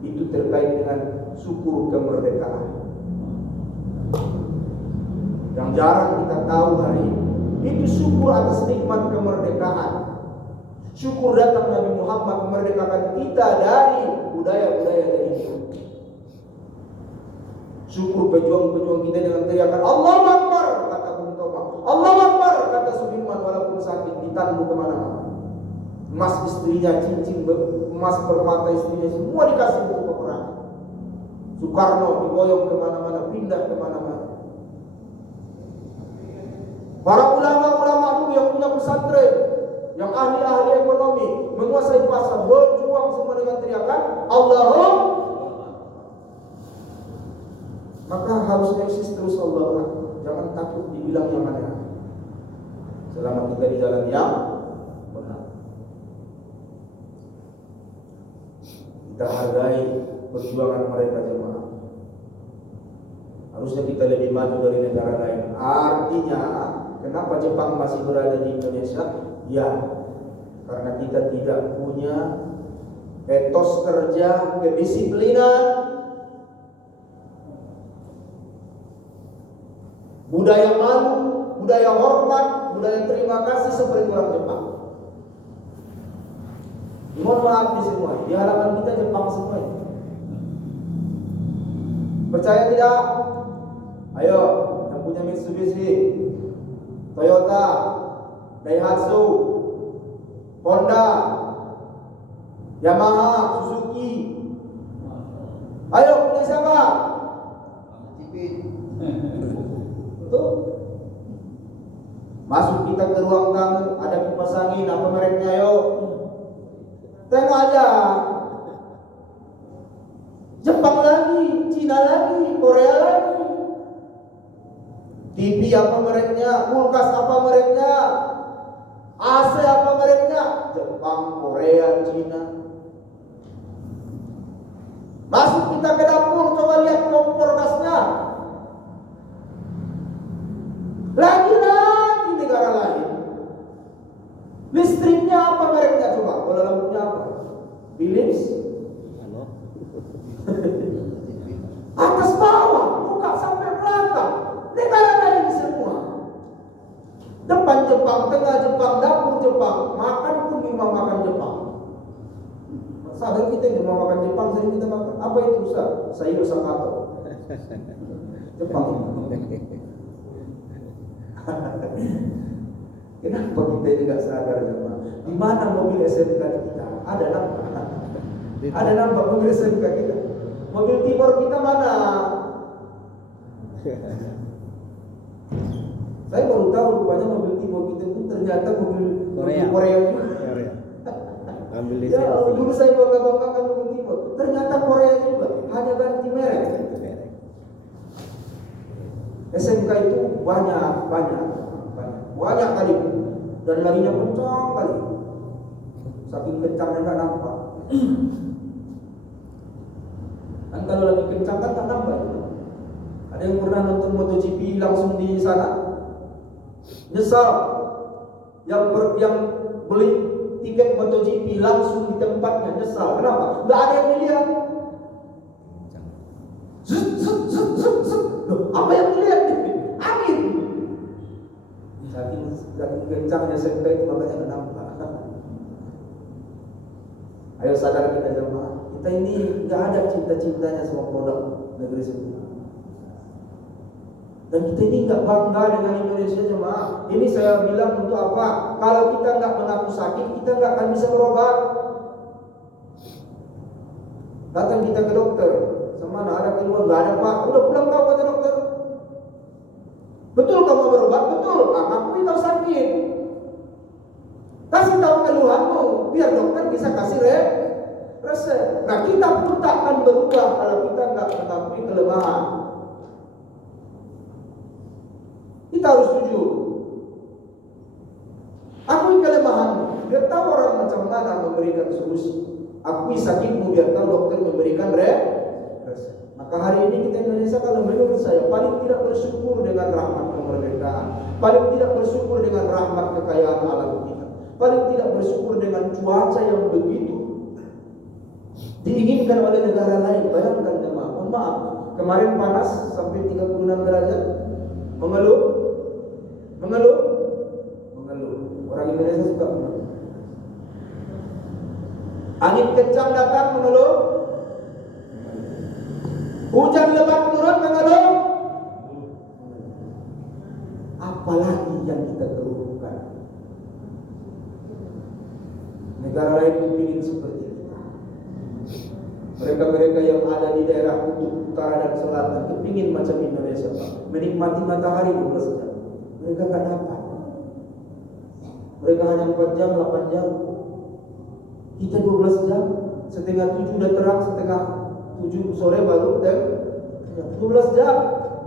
Itu terkait dengan syukur kemerdekaan yang jarang kita tahu hari ini. Itu syukur atas nikmat kemerdekaan. Syukur datang Nabi Muhammad memerdekakan kita dari budaya-budaya jahiliyah. Syukur pejuang-pejuang kita dengan teriakan Allahu Akbar, kata Bung Toma. Allahu Akbar, kata Sudirman, walaupun sakit ditandu kemana-mana. Emas istrinya, cincin emas permata istrinya, semua dikasih untuk peperangan. Soekarno diboyong kemana-mana, pindah kemana-mana. Para ulama-ulama dulu yang punya pesantren, yang ahli-ahli ekonomi, menguasai pasar, berjuang semua dengan teriakan Allahu. Maka harus eksis terus Allah. Jangan takut dibilang yang aneh. Selama kita di jalan yang benar. Kita hargai perjuangan mereka jemaah. Harusnya kita lebih maju dari negara lain. Artinya, kenapa Jepang masih berada di Indonesia? Ya, karena kita tidak punya etos kerja, kedisiplinan. budaya malu, budaya hormat, budaya terima kasih seperti orang Jepang. Mohon maaf nih semua, di halaman kita Jepang semua ini. Percaya tidak? Ayo, yang punya Mitsubishi, Toyota, Daihatsu, Honda, Yamaha, Suzuki. Ayo, punya siapa? Tuh. Masuk kita ke ruang tamu, ada kipas angin, apa mereknya? Ayo. Tengok aja. Jepang lagi, Cina lagi, Korea lagi. TV apa mereknya? Kulkas apa mereknya? AC apa mereknya? Jepang, Korea, Cina. Masuk kita ke dapur, coba lihat kompor gasnya. Lagi-lagi negara lain. Listriknya apa mereknya coba? Kalau lampunya apa? Philips. Halo. Atas bawah, buka sampai belakang. Negara lain semua. Depan Jepang, tengah Jepang, dapur Jepang, makan pun memang makan Jepang. Sadar kita memang makan Jepang, sering kita makan. Apa itu Ustaz? Sayur sakato. Jepang. Kenapa kita ini nggak sadar Jepang? Di mana mobil SMK kita? Ada nampak? Ada nampak mobil SMK kita? Mobil timur kita mana? Saya baru tahu rupanya mobil timur kita itu ternyata mobil Korea juga. Ambil Ya, dulu saya bangga-banggakan mobil timur. Ternyata Korea juga, hanya ganti merek. SMK itu banyak kali dan larinya kencang kali. Saking kencangnya nggak nampak. Kan kalau lagi kencang kan tak nampak. Ada yang pernah nonton MotoGP langsung di sana? Nyesal. Yang beli tiket MotoGP langsung di tempatnya nyesal. Kenapa? Nggak ada yang dilihat. Apa yang dilihat? Angin. Saking kencangnya SMK itu makanya nggak nampak. Ayo sadar kita jemaah. Kita ini nggak ada cinta-cintanya sama produk negeri sendiri. Dan kita ini nggak bangga dengan Indonesia jemaah. Ini saya bilang untuk apa? Kalau kita nggak mengaku sakit, kita nggak akan bisa berobat. Datang kita ke dokter, sama ada keluhan, nggak ada Pak. Udah pulang kau kata dokter. Betul kamu berobat, betul. Akui kau sakit. Kasih tahu keluhanmu, biar dokter bisa kasih resep. Nah kita pun tak akan berubah kalau kita nggak mengakui kelemahan. Kita harus jujur. Akui kelemahanmu, biar tahu orang macam mana memberikan solusi. Akui sakitmu, biar tahu dokter memberikan resep. Maka hari ini kita Indonesia kalau menurut saya paling tidak bersyukur dengan rahmat kemerdekaan, paling tidak bersyukur dengan rahmat kekayaan alam kita, paling tidak bersyukur dengan cuaca yang begitu diinginkan oleh negara lain. Bayangkan jemaah, mohon maaf, kemarin panas sampai 36 derajat, mengeluh. Orang Indonesia suka mengeluh. Angin kencang datang, mengeluh. Hujan lebat turun, mengeluh. Apalagi yang kita keluhkan? Negara lain ingin seperti kita. Mereka-mereka yang ada di daerah kutub utara dan selatan kepingin macam Indonesia, Pak. Menikmati matahari 12 jam. Mereka tak dapat. Mereka hanya 4 jam, 8 jam. Kita 12 jam. Setengah 7 udah terang, setengah 7 sore baru 12 jam.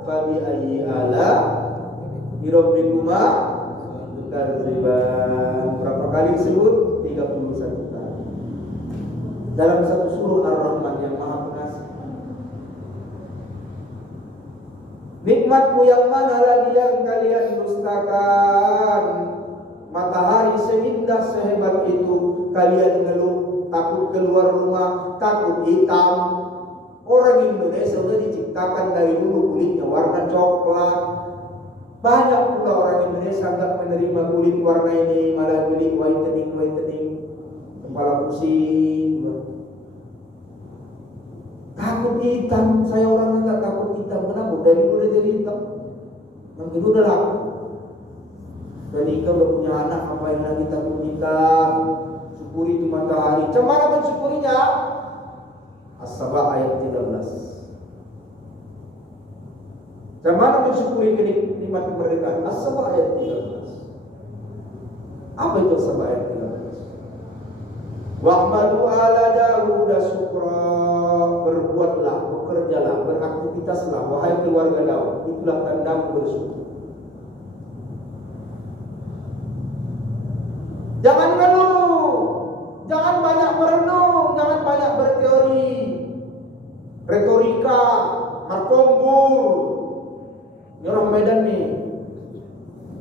Fabi ayyi ala rabbikuma tukadziban. Berapa kali disebut? 31 kali. Dalam satu surah Ar-Rahman yang Maha Pengasih. Nikmatmu yang mana lagi yang kalian dustakan? Matahari seindah sehebat itu, kalian ngeluh, takut keluar rumah, takut hitam. Orang Indonesia sudah diciptakan dari dulu kulitnya warna coklat. Banyak pula orang Indonesia nggak menerima kulit warna ini, malah beli whitening, kepala pusing. Takut hitam, saya orang nggak takut hitam. Kenapa? Dari dulu udah jadi hitam. Yang kedua udah laku. Dan nikah udah punya anak, ngapain lagi takut hitam? Syukuri itu matahari. Cemana mensyukurinya? As-Saba ayat 13. Cemana mensyukuri nikmat kemerdekaan? As-Saba ayat 13. Apa itu As-Saba ayat 13? Wa'malu ala Dawud syukra, berbuatlah, bekerjalah, beraktivitaslah wahai keluarga Daud, itulah tandamu bersyukur. Jangan ngeluh, jangan banyak merenung, jangan banyak berteori, retorika, markombur. Ini orang Medan nih,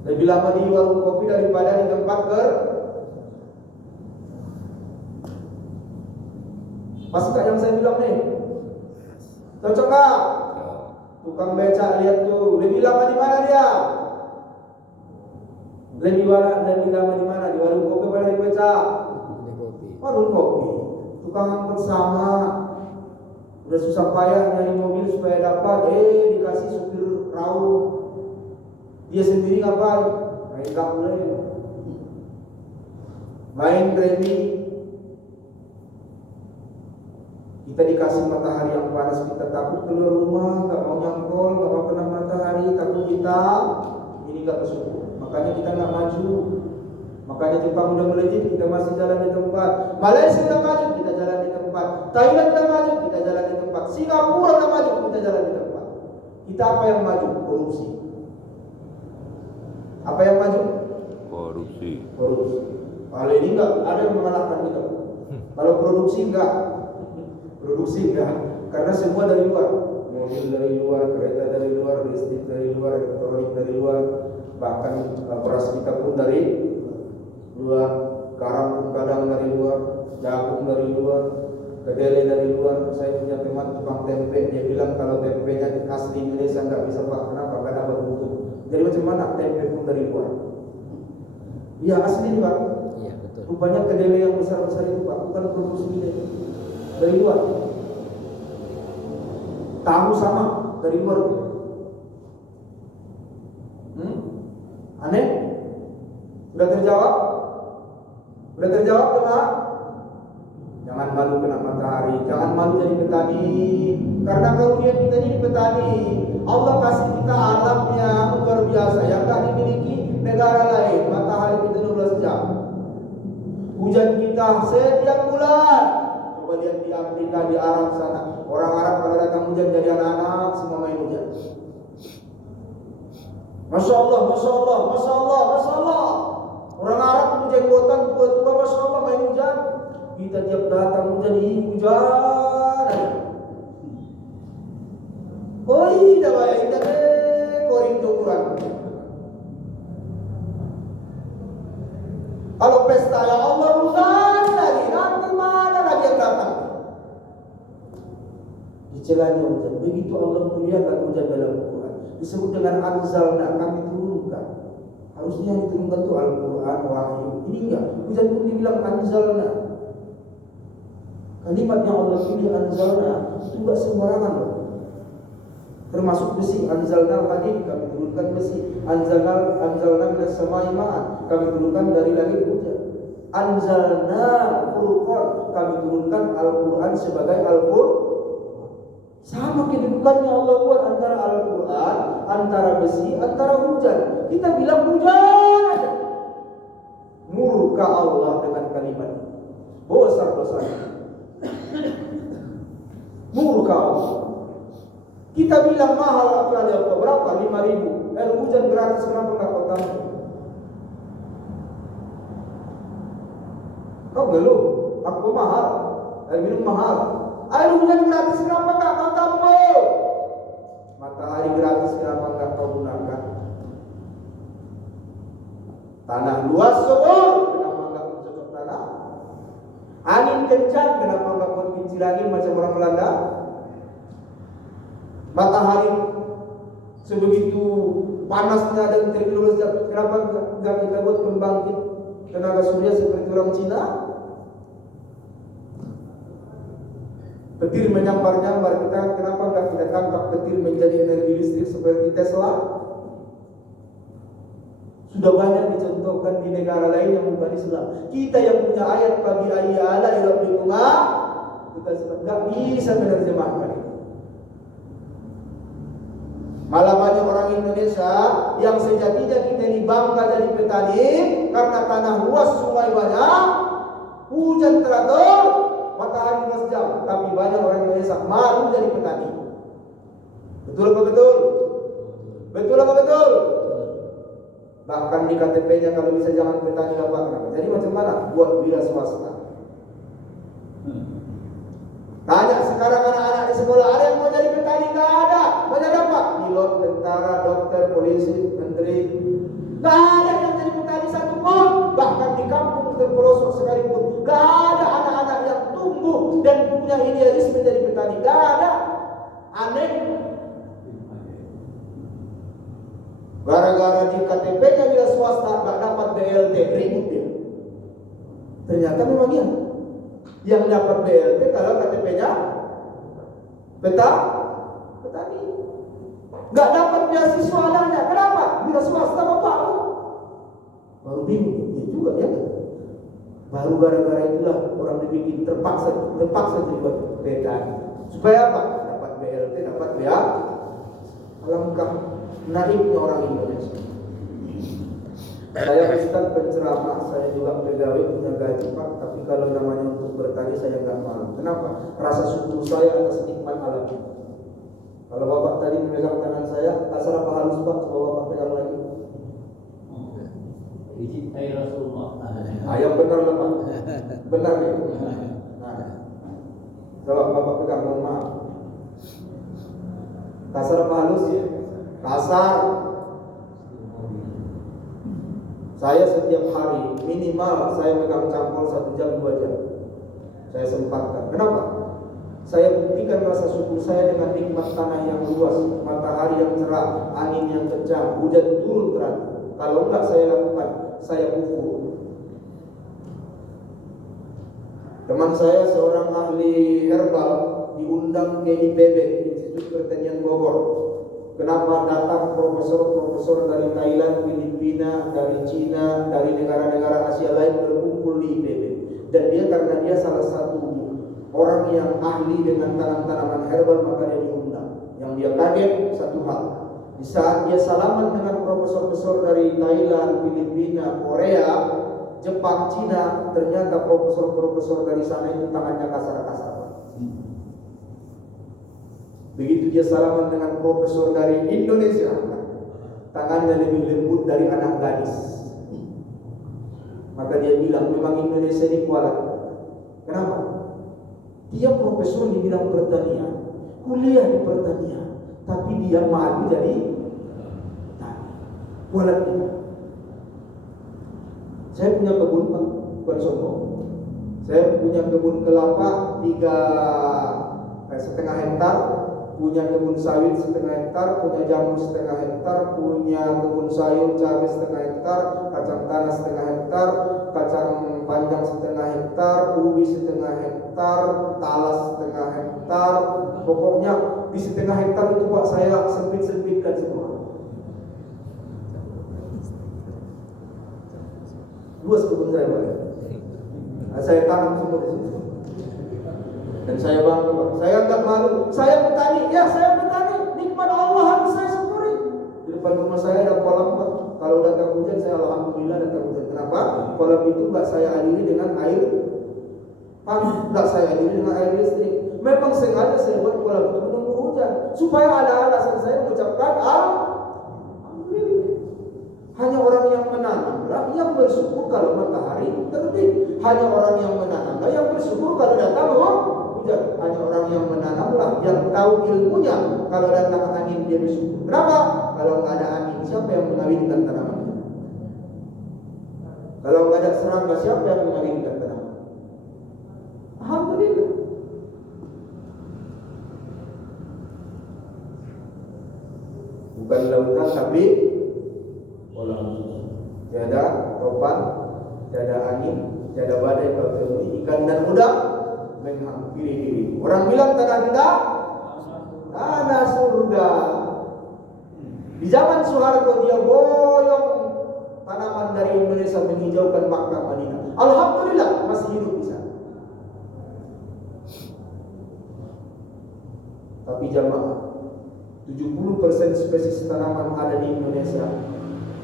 lebih lama di warung kopi daripada di tempat Pas gak yang saya bilang nih? Cocok gak? Tukang becak lihat tuh, lebih lama di mana dia? Lebih lama di mana? Di warung kopi pada di becak? Warung kopi. Tukang angkut sama. Udah susah payah nyari mobil supaya dapat, dikasih supir raut. Dia sendiri ngapain? Main gaple, main remi. Kita dikasih matahari yang panas, kita takut keluar rumah, gak mau nyangkol, gak mau kena matahari, takut kita ini gak bersyukur. Makanya kita gak maju. Makanya Jepang udah melejit, kita masih jalan di tempat. Malaysia udah maju, kita jalan di tempat. Thailand udah maju, kita jalan di tempat. Singapura udah maju, kita jalan di tempat. Kita apa yang maju? Korupsi. Apa yang maju? Korupsi. Kalau ini enggak ada yang mengalahkan kita. Kalau produksi enggak, karena semua dari luar. Mobil dari luar, kereta dari luar, listrik dari luar, elektronik dari luar, bahkan beras kita pun dari luar, garam pun kadang dari luar, jagung dari luar, kedelai dari luar. Saya punya teman tukang tempe, dia bilang kalau tempenya asli Indonesia nggak bisa pak, kenapa? Karena berbentuk. Jadi macam mana tempe pun dari luar? Iya asli pak. Iya betul. Rupanya kedelai yang besar-besar itu pak, bukan produksi ini, dari luar. Tahu sama dari luar. Aneh? Udah terjawab? Teman? Jangan malu kena matahari, jangan malu jadi petani. Karena karunia kita jadi petani, Allah kasih kita alam yang luar biasa yang tak dimiliki negara lain. Matahari kita 12 jam, hujan kita setiap bulan. Coba lihat di Afrika, di Arab sana, orang Arab kalau datang hujan jadi anak-anak semua main hujan. Masya Allah, Masya Allah, Masya Allah, Masya Allah. Orang Arab hujan jenggotan tua-tua, Masya Allah main hujan. Kita tiap datang hujan, hujan. Oi, dah bayar kita koring ukuran. Kalau pesta ya Allah hujan lagi, nanti mana lagi yang datang? Dicelanya hujan. Begitu Allah muliakan hujan dalam Al-Quran. Disebut dengan anzalna, kami turunkan. Harusnya yang diturunkan itu Al-Quran, wahyu. Ini enggak, hujan pun dibilang anzalna. Kalimat yang Allah pilih anzalna itu enggak sembarangan loh. Termasuk besi, anzalna hadid, kami turunkan besi. Anzalna minas samai ma'an, kami turunkan dari langit hujan. Anzalna Furqan, kami turunkan Al-Quran sebagai Al-Quran. Sama kedudukannya Allah buat antara Al-Quran, antara besi, antara hujan. Kita bilang hujan aja. Murka Allah dengan kalimat ini. Besar dosanya. Murka Allah. Kita bilang mahal kali apa? Berapa? 5.000. Air hujan gratis, kenapa enggak kau tambah? Kau ngeluh, aku mahal, air minum mahal. Air hujan gratis, kenapa enggak kau tambah? Matahari gratis, kenapa enggak kau gunakan? Tanah luas subur, kenapa enggak kau cocok tanah? Angin kencang, kenapa enggak kau pincir angin macam orang Belanda? Matahari sebegitu panasnya dan teknologi, kenapa enggak kita buat pembangkit tenaga surya seperti orang Cina? Petir menyambar-nyambar, kenapa enggak kita tangkap petir menjadi energi listrik seperti Tesla? Sudah banyak dicontohkan di negara lain yang bukan Islam. Kita yang punya ayat Fabi ayyi ala'i rabbikuma, kita enggak bisa menerjemahkan itu. Malah banyak orang Indonesia yang sejatinya kita ini bangga jadi petani karena tanah luas, sungai banyak, hujan teratur, matahari 12 jam. Tapi banyak orang Indonesia malu jadi petani. Betul apa betul? Betul apa betul? Bahkan di KTP-nya kalau bisa jangan petani apa. Jadi macam mana? Buat wira swasta. Tanya sekarang anak-anak di sekolah, ada yang mau jadi petani? Nggak ada. Banyak apa? Pilot, tentara, dokter, polisi, menteri. Nggak ada yang jadi petani satupun. Bahkan di kampung terpelosok sekalipun, nggak ada anak-anak yang tumbuh dan punya idealisme menjadi petani. Nggak ada. Aneh. Gara-gara di KTP-nya bila swasta nggak dapat BLT, ribut dia. Ternyata memang iya. Yang dapat BLT kalau KTP-nya petani. Nggak dapat beasiswa adanya. Kenapa? Bila swasta bapak baru bingung. Ya juga ya. Baru gara-gara itulah orang dibikin terpaksa dibuat petani. Supaya apa? Dapat BLT, dapat BA. Alangkah naiknya orang Indonesia. Saya Ustaz penceramah, saya juga pegawai punya gaji Pak, tapi kalau namanya untuk bertani saya nggak mau. Kenapa? Rasa syukur saya atas nikmat alam. Kalau Bapak tadi memegang tangan saya, asal apa halus Pak, coba Bapak pegang lagi. Dicintai Rasulullah. Yang benar lah Pak, benar ya. Nah, coba Bapak pegang, mohon maaf. Kasar apa halus? Kasar. Saya setiap hari minimal saya pegang cangkul 1 jam 2 jam. Saya sempatkan. Kenapa? Saya buktikan rasa syukur saya dengan nikmat tanah yang luas, matahari yang cerah, angin yang kencang, hujan turun teratur. Kalau enggak saya lakukan, saya kufur. Teman saya seorang ahli herbal diundang ke IPB, Institut Pertanian Bogor. Kenapa datang profesor-profesor dari Thailand, Filipina, dari Cina, dari negara-negara Asia lain berkumpul di IPB. Dan karena dia salah satu orang yang ahli dengan tanaman-tanaman herbal, maka dia diundang. Yang dia kaget satu hal, di saat dia salaman dengan profesor-profesor dari Thailand, Filipina, Korea, Jepang, Cina, ternyata profesor-profesor dari sana itu tangannya kasar-kasar. Begitu dia salaman dengan profesor dari Indonesia, tangannya lebih lembut dari anak gadis. Maka dia bilang, memang Indonesia ini kualat. Kenapa? Dia profesor di bidang pertanian, kuliah di pertanian, tapi dia malu jadi petani. Kualat kita. Saya punya kebun Pak, bukan sombong. Saya punya kebun kelapa 3,5 hektar. Punya kebun sawit 1,5 hektar, punya jamur 1,5 hektar, punya kebun sayur cabai 1,5 hektar, kacang tanah 1,5 hektar, kacang panjang 1,5 hektar, ubi 1,5 hektar, talas 1,5 hektar. Pokoknya di 1,5 hektar itu Pak saya sempit-sempitkan semua. Luas kebun saya Pak. Saya tanam semua di situ. Dan saya bangga Pak. Saya enggak malu. Saya petani. Ya saya petani. Nikmat Allah harus saya syukuri. Di depan rumah saya ada kolam Pak. Kalau datang hujan saya alhamdulillah datang hujan. Kenapa? Kolam itu enggak saya aliri dengan air panas, enggak saya aliri dengan air listrik. Memang sengaja saya buat kolam itu menunggu hujan supaya ada alasan saya mengucapkan alhamdulillah. Hanya orang yang menanamlah yang bersyukur kalau matahari terbit. Hanya orang yang menanamlah yang bersyukur kalau datang hujan. Hanya orang yang menanamlah yang tahu ilmunya kalau datang angin dia bersyukur. Kenapa? Kalau nggak ada angin siapa yang mengawinkan tanaman? Kalau nggak ada serangga siapa yang mengawinkan tanaman? Alhamdulillah. Bukan lautan tapi tiada badai kau temui, ikan dan udang menghampiri diri. Orang bilang tanah kita tanah surga. Di zaman Soeharto dia boyong tanaman dari Indonesia menghijaukan Makkah Madinah. Alhamdulillah masih hidup di sana. Tapi jamaah, 70% spesies tanaman ada di Indonesia.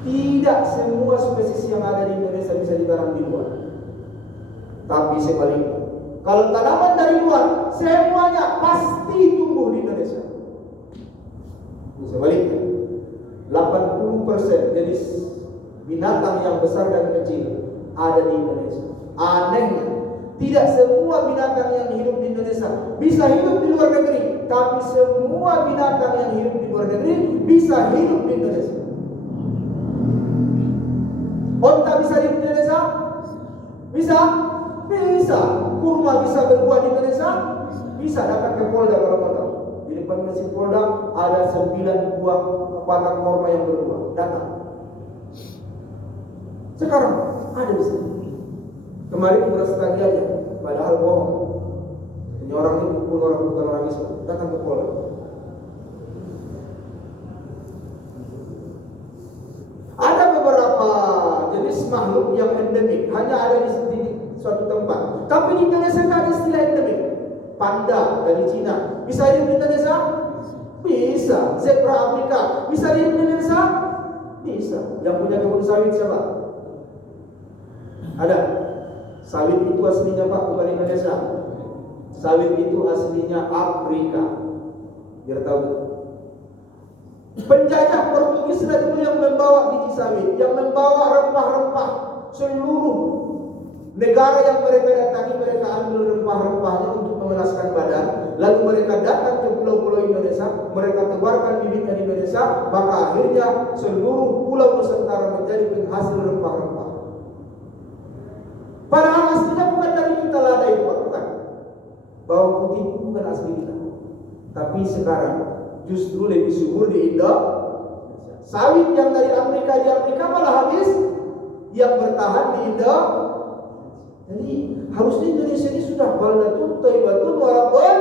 Tidak semua spesies yang ada di Indonesia bisa ditanam di luar. Tapi sebaliknya, kalau tanaman dari luar semuanya pasti tumbuh di Indonesia. Sebaliknya, 80% jenis binatang yang besar dan kecil ada di Indonesia. Anehnya, tidak semua binatang yang hidup di Indonesia bisa hidup di luar negeri, tapi semua binatang yang hidup di luar negeri bisa hidup di Indonesia. Onta bisa hidup di Indonesia? Bisa? Bisa. Kurma bisa berbuah di Indonesia? Bisa. Datang ke Polda kalau mau tahu. Di depan mesin Polda ada 9 buah batang kurma yang berbuah. Datang. Sekarang ada di sini. Kemarin beras lagi aja, padahal bohong. Ini orang ini bukan orang Islam. Datang ke Polda. Ada beberapa jenis makhluk yang endemik, hanya ada di suatu tempat. Tapi di Indonesia tidak ada istilah endemik. Panda dari Cina bisa hidup di Indonesia? Bisa. Zebra Afrika bisa hidup di Indonesia? Bisa. Yang punya kebun sawit siapa? Ada. Sawit itu aslinya Pak, bukan Indonesia. Sawit itu aslinya Afrika. Biar tahu. Penjajah Portugis dulu yang membawa biji sawit, yang membawa rempah-rempah. Seluruh negara yang mereka datangi, mereka ambil rempah-rempahnya untuk memanaskan badan. Lalu mereka datang ke pulau-pulau Indonesia, mereka tebarkan bibitnya di Indonesia, maka akhirnya seluruh pulau Nusantara menjadi penghasil rempah-rempah. Padahal aslinya bukan dari kita lada itu, bukan. Bawang putih itu bukan asli kita. Tapi sekarang justru lebih subur di Indonesia. Sawit yang dari Amerika di Afrika malah habis, yang bertahan di Indonesia. Jadi harusnya Indonesia ini sudah baldatun thayyibatun walaupun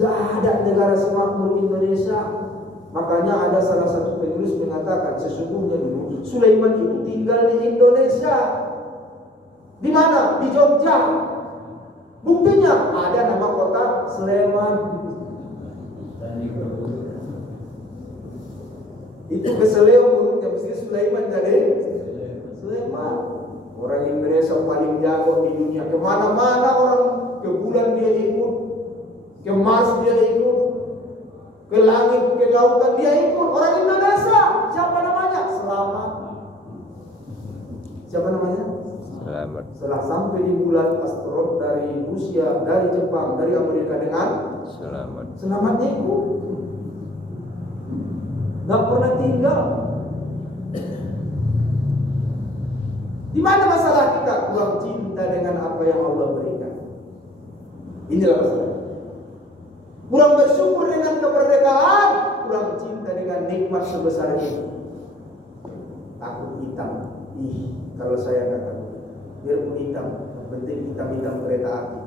gak ada negara semakmur Indonesia. Makanya ada salah satu penulis mengatakan sesungguhnya dulu Sulaiman itu tinggal di Indonesia. Di mana? Di Jogja. Buktinya ada nama kota Sleman. Itu keseleo menurutnya mesti Sulaiman jadi Sleman. Orang Indonesia paling jago di dunia. Kemana-mana orang, ke bulan dia ikut, ke Mars dia ikut, ke langit, ke lautan dia ikut. Orang Indonesia. Siapa namanya? Selamat. Siapa namanya? Selamat. Setelah sampai di bulan, asteroid dari Rusia, dari Jepang, dari Amerika dengan Selamat. selamatnya ikut. Gak pernah tinggal. Di mana masalah kita? Kurang cinta dengan apa yang Allah berikan. Inilah masalah. Kurang bersyukur dengan kemerdekaan, kurang cinta dengan nikmat sebesar ini. Takut hitam. Kalau saya nggak takut, biarpun hitam, yang penting hitam-hitam kereta api.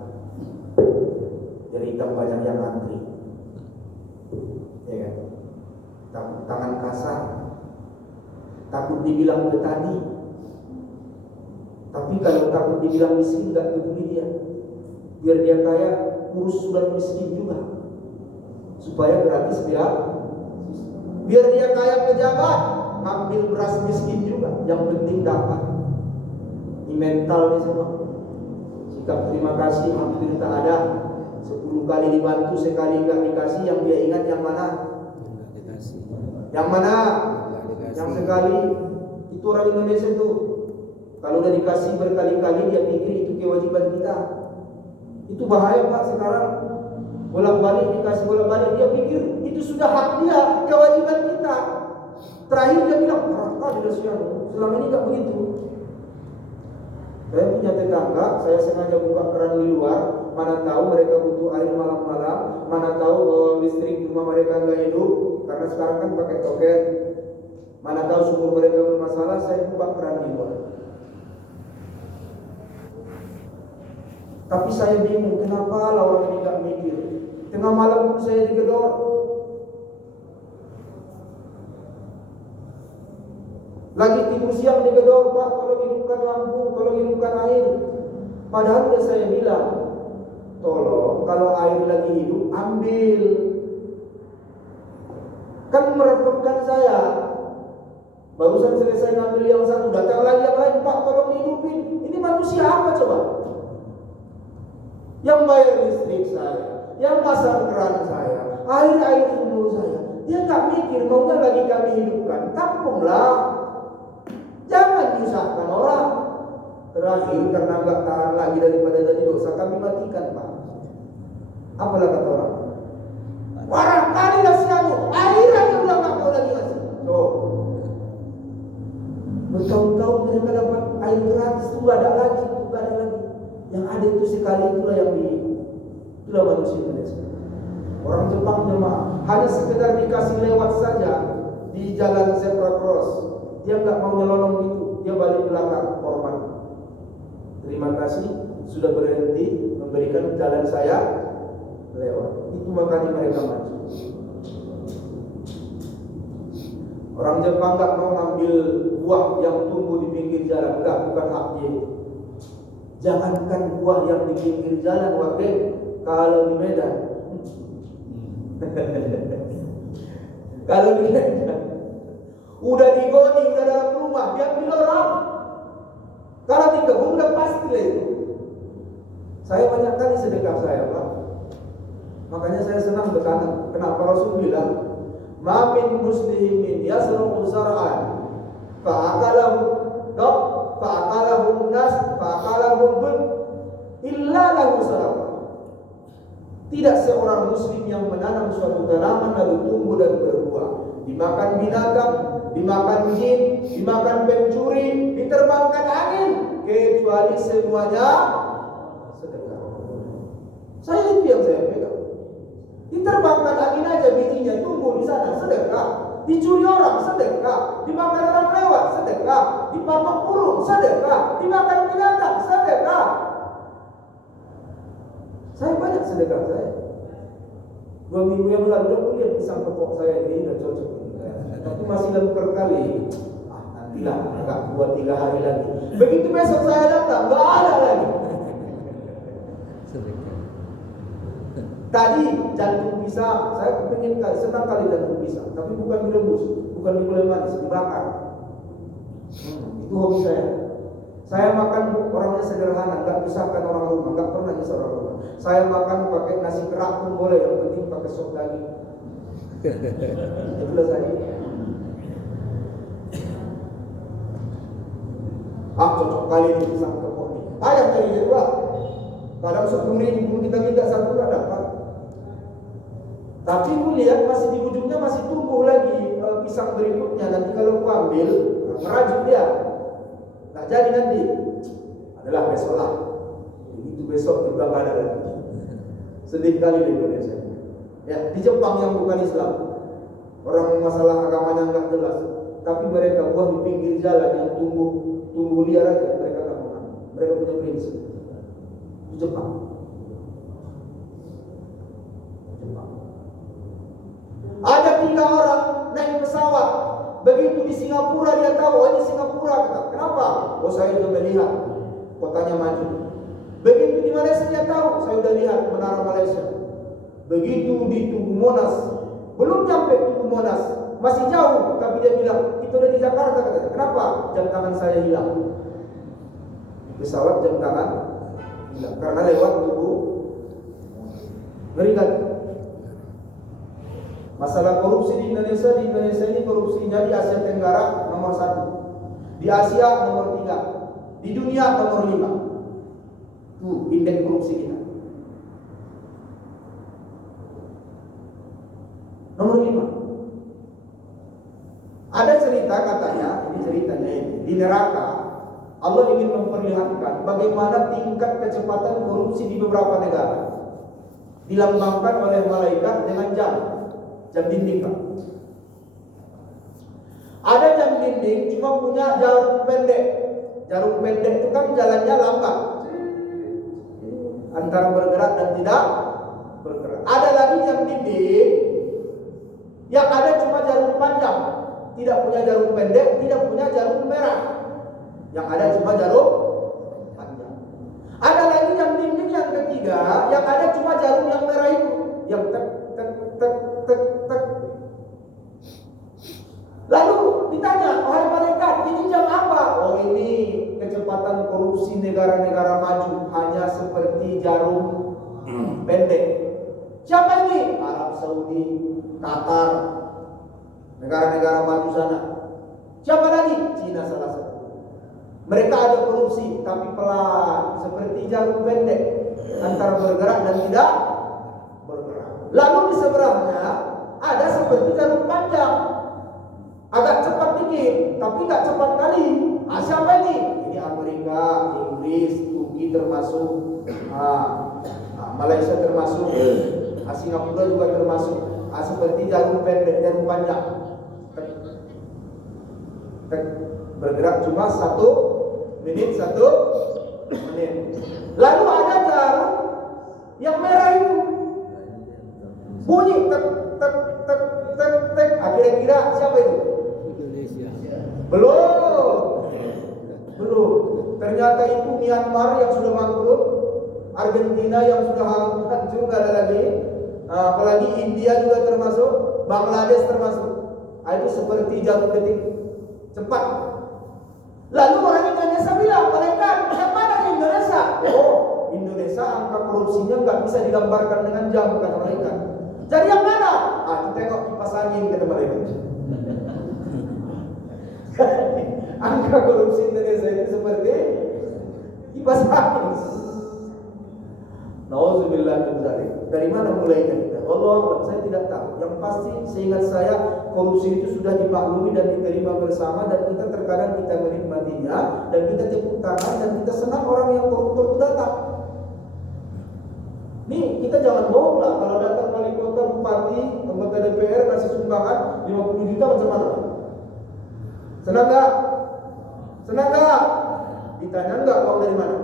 Jadi hitam banyak yang antri. Ya kan? Takut tangan kasar, takut dibilang petani. Tapi kalau takut dibilang miskin, gak peduli dia. Biar dia kaya, urus sudah miskin juga, supaya gratis dia. Biar dia kaya pejabat, ngambil beras miskin juga, yang penting dapat. Ini mental nih semua. Sikap terima kasih hampir tak ada. 10 kali dibantu, sekali gak dikasih, yang dia ingat yang mana? Yang mana? Yang sekali. Itu orang Indonesia itu. Kalau udah dikasih berkali-kali, dia pikir itu kewajiban kita. Itu bahaya Pak sekarang. Bolak-balik dikasih, bolak-balik dia pikir itu sudah hak dia, kewajiban kita. Terakhir dia bilang, selama ini gak begitu. Saya punya tetangga, saya sengaja buka keran di luar. Mana tahu mereka butuh air malam-malam, mana tahu listrik rumah mereka nggak hidup, karena sekarang kan pakai token. Mana tahu sumur mereka bermasalah, saya buka keran di luar. Tapi saya bingung, kenapa orang ini gak mikir. Tengah malam pun saya digedor. Lagi tidur siang digedor, Pak, tolong hidupkan lampu, tolong hidupkan air. Padahal udah saya bilang, tolong kalau air lagi hidup, ambil. Kan merepotkan saya. Barusan selesai ngambil yang satu, datang lagi yang lain, Pak, tolong hidupin. Ini manusia apa coba? Yang bayar listrik saya, yang pasang keran saya, air sumur saya. Dia nggak mikir, maunya lagi kami hidupkan. Tampunglah, jangan nyusahkan orang. Terakhir karena nggak tahan lagi daripada jadi dosa, kami matikan, Pak. Apalah kata orang? Warah kali lah siamu, air aja udah nggak mau lagi ngasih. Tuh, bertahun-tahun mereka dapat air gratis, itu ada lagi, itu ada lagi. Yang ada itu sekali itulah yang itulah manusia Indonesia. Orang Jepang jemaah hanya sekedar dikasih lewat saja di jalan zebra cross, dia nggak mau nyelonong gitu, dia balik belakang hormat. Terima kasih sudah berhenti memberikan jalan saya lewat. Itu makanya mereka maju. Orang Jepang nggak mau ngambil buah yang tumbuh di pinggir jalan, enggak, bukan hak dia. Jangankan buah yang di pinggir jalan, wakil, kalau di Medan, kalau di Medan, udah digoni, udah dalam rumah, diambil orang. Kalau di kebun udah pasti lah itu. Saya banyak kali sedekah saya, Pak. Makanya saya senang bertanya, kenapa Rasul bilang, "Ma min muslimin yasruqu zar'an fa'akalahu nas fa'akalahu bin illa lahu sadaqah." Tidak seorang muslim yang menanam suatu tanaman lalu tumbuh dan berbuah, dimakan binatang, dimakan jin, dimakan pencuri, diterbangkan angin, kecuali semuanya sedekah. Saya itu yang saya pegang. Diterbangkan angin aja bijinya tumbuh di sana, sedekah. Dicuri orang, sedekah. Dimakan orang lewat, sedekah. Dipatok burung, sedekah. Dimakan binatang, sedekah. Saya banyak sedekah saya. 2 minggu yang lalu udah lihat pisang kepok saya ini udah cocok. Tapi masih lempar kali. Nantilah, agak 2-3 hari lagi. Begitu besok saya datang, nggak ada lagi. Tadi jantung pisang, saya pengen kali, senang kali jantung pisang, tapi bukan direbus, bukan digulai manis, dibakar. Itu hobi saya. Saya makan orangnya sederhana, nggak pisahkan orang rumah, nggak pernah nyisah orang rumah. Saya makan pakai nasi kerak pun boleh, yang penting pakai sop daging. Itulah saya. Cocok kali ini pisang kepok ini. Ayah kali ini Pak. Kadang 10.000 pun kita minta satu nggak dapat. Tapi ku lihat masih di ujungnya masih tumbuh lagi pisang berikutnya. Nanti kalau ku ambil, merajuk dia. Tak jadi nanti. Adalah besok lah. Begitu besok juga nggak ada lagi. Sedih kali di Indonesia. Ya, di Jepang yang bukan Islam, orang masalah agamanya nggak jelas. Tapi mereka buah di pinggir jalan yang tumbuh liar aja, mereka nggak mau. Mereka punya prinsip. Di Jepang. Ada 3 orang naik pesawat. Begitu di Singapura dia tahu, oh ini Singapura. Kata, kenapa? Oh saya sudah melihat kotanya maju. Begitu di Malaysia dia tahu, saya sudah lihat menara Malaysia. Begitu di Tugu Monas, belum nyampe Tugu Monas, masih jauh, tapi dia bilang kita udah di Jakarta. Kata, kenapa? Jam tangan saya hilang. Pesawat jam tangan hilang karena lewat Tugu. Ngeri kan? Masalah korupsi di Indonesia ini korupsinya di Asia Tenggara nomor 1, di Asia nomor 3, di dunia nomor 5. Tuh indeks korupsi kita nomor 5. Ada cerita katanya, ini ceritanya ini di neraka Allah ingin memperlihatkan bagaimana tingkat kecepatan korupsi di beberapa negara, dilambangkan oleh malaikat dengan jam dinding Pak. Ada dinding cuma punya jarum pendek. Jarum pendek itu kan jalannya lambat, antara bergerak dan tidak bergerak. Ada lagi yang dinding yang ada cuma jarum panjang, tidak punya jarum pendek, tidak punya jarum merah. Yang ada cuma jarum panjang. Ada lagi yang dinding yang ketiga, yang ada cuma jarum yang merah itu, yang tek tek tek tek tek. Lalu ditanya, wahai malaikat, ini jam apa? Oh, ini kecepatan korupsi negara-negara maju, hanya seperti jarum pendek. Siapa ini? Arab Saudi, Qatar, negara-negara maju sana. Siapa lagi? Cina salah satu. Mereka ada korupsi, tapi pelan, seperti jarum pendek, antara bergerak dan tidak bergerak. Lalu di seberangnya ada seperti jarum panjang, agak cepat dikit, tapi nggak cepat kali. Siapa ini? Ini Amerika, Inggris, Turki termasuk, Malaysia termasuk, Singapura juga termasuk. Seperti jarum pendek, jarum panjang. Bergerak cuma 1 menit, 1 menit. Lalu ada jarum yang merah itu, bunyi tek tek tek tek tek. Kira-kira siapa itu? Belum. Ternyata itu Myanmar yang sudah bangkrut, Argentina yang sudah hancur, nggak ada lagi. Apalagi India juga termasuk, Bangladesh termasuk. Itu seperti jarum detik, cepat. Lalu orang Indonesia bilang, malaikat, yang mana Indonesia? Oh, Indonesia angka korupsinya nggak bisa digambarkan dengan jam, kata malaikat. Jadi yang mana? Kita tengok kipas angin, kata malaikat. Angka korupsi Indonesia itu seperti kipas angin. Nauzubillah min dzalik. Dari mana mulainya kita? Allah, saya tidak tahu. Yang pasti seingat saya korupsi itu sudah dimaklumi dan diterima bersama, dan kita terkadang kita menikmatinya dan kita tepuk tangan dan kita senang orang yang koruptor itu datang. Nih, kita jangan bohong lah. Kalau datang wali kota, bupati, anggota DPR kasih sumbangan 50 juta macam mana? Senang gak? Senang gak? Ditanya enggak uang dari mana?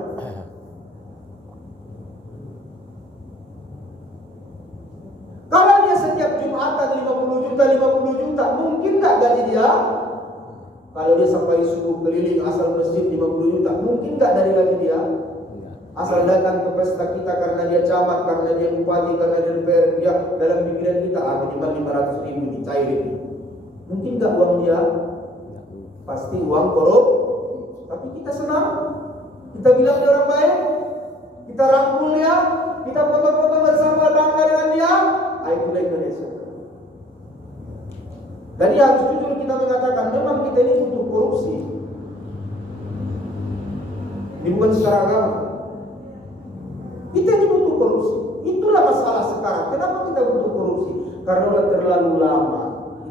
Kalau dia setiap Jumatan 50 juta, mungkin gak gaji dia? Kalau dia sampai subuh keliling asal masjid 50 juta, mungkin gak dari gaji dia? Asal datang ke pesta kita karena dia camat, karena dia bupati, karena dia DPR, dia dalam pikiran kita minimal 500 ribu dicairin. Mungkin gak uang dia? Pasti uang korup. Tapi kita senang, kita bilang dia orang baik, kita rangkul dia, kita foto-foto bersama, bangga dengan dia. Itulah Indonesia. Jadi harus jujur kita mengatakan, memang kita ini butuh korupsi. Ini bukan secara agama. Kita ini butuh korupsi. Itulah masalah sekarang. Kenapa kita butuh korupsi? Karena sudah terlalu lama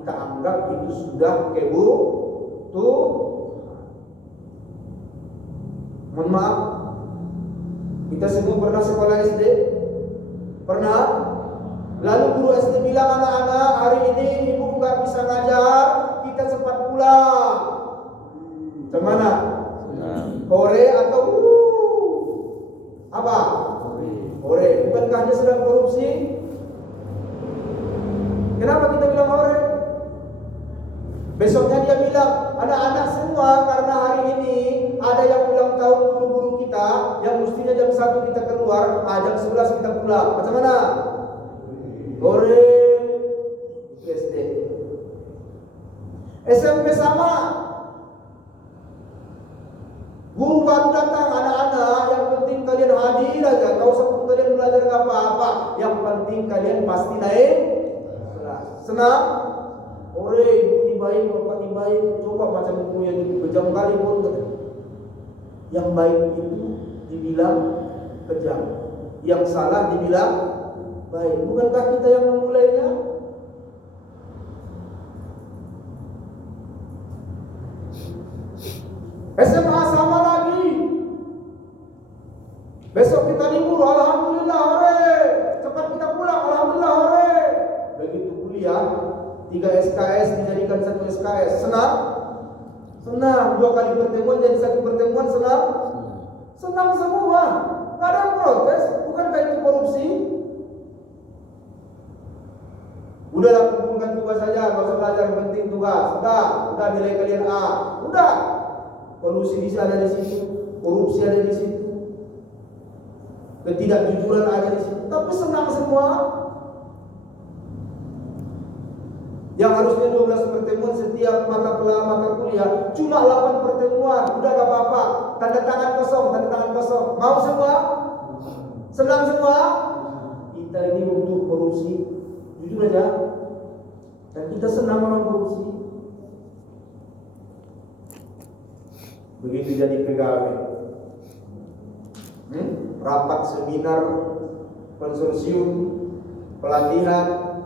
kita anggap itu sudah kebutuhan. Mohon maaf, kita semua pernah sekolah SD? Pernah? Lalu guru SD bilang, anak-anak, hari ini ibu nggak bisa ngajar, kita cepat pulang. Kemana? Hore atau apa? Hore. Bukankah dia sedang korupsi? Kenapa kita bilang hore? Besoknya dia bilang, anak-anak semua, karena hari ini ada yang ulang tahun guru-guru kita, yang mestinya jam 1 kita keluar, jam 11 kita pulang. Macam mana? Hore. SD. SMP sama. Guru baru datang, anak-anak, yang penting kalian hadir aja, gak usah kalian belajar apa-apa, yang penting kalian pasti naik kelas. Senang? Hore, ibu dibaik, bapak dibaik, coba macam buku yang kejam kali pun. Yang baik itu dibilang kejam, yang salah dibilang baik. Bukankah kita yang memulainya? SMA sama lagi. Besok kita libur, alhamdulillah, hore. Cepat kita pulang, alhamdulillah, hore. Begitu kuliah, 3 SKS dijadikan 1 SKS. Senang? Senang. 2 kali pertemuan jadi 1 pertemuan senang. Senang semua. Nggak ada yang protes. Bukankah itu korupsi? Udahlah, kumpulkan tugas saja, nggak usah belajar, yang penting tugas. Udah nilai kalian A. Udah. Kolusi bisa ada di situ, korupsi ada di situ, ketidakjujuran ada di situ. Tapi senang semua. Yang harusnya 12 pertemuan setiap mata kuliah, cuma 8 pertemuan. Udah gak apa-apa. Tanda tangan kosong. Mau semua? Senang semua? Kita ini untuk korupsi, jujur aja. Dan kita senang orang korupsi. Begitu jadi pegawai, rapat seminar, konsorsium, pelatihan,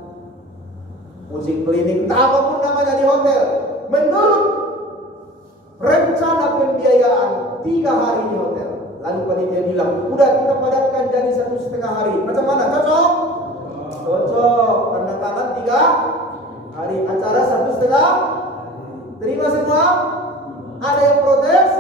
musik klinik, apapun namanya di hotel, menurut rencana pembiayaan 3 hari di hotel. Lalu panitia bilang, udah kita padatkan jadi 1,5 hari. Macam mana? Cocok? Cocok. Tanda tangan 3 hari. Acara 1,5. Terima semua? Ada yang protes?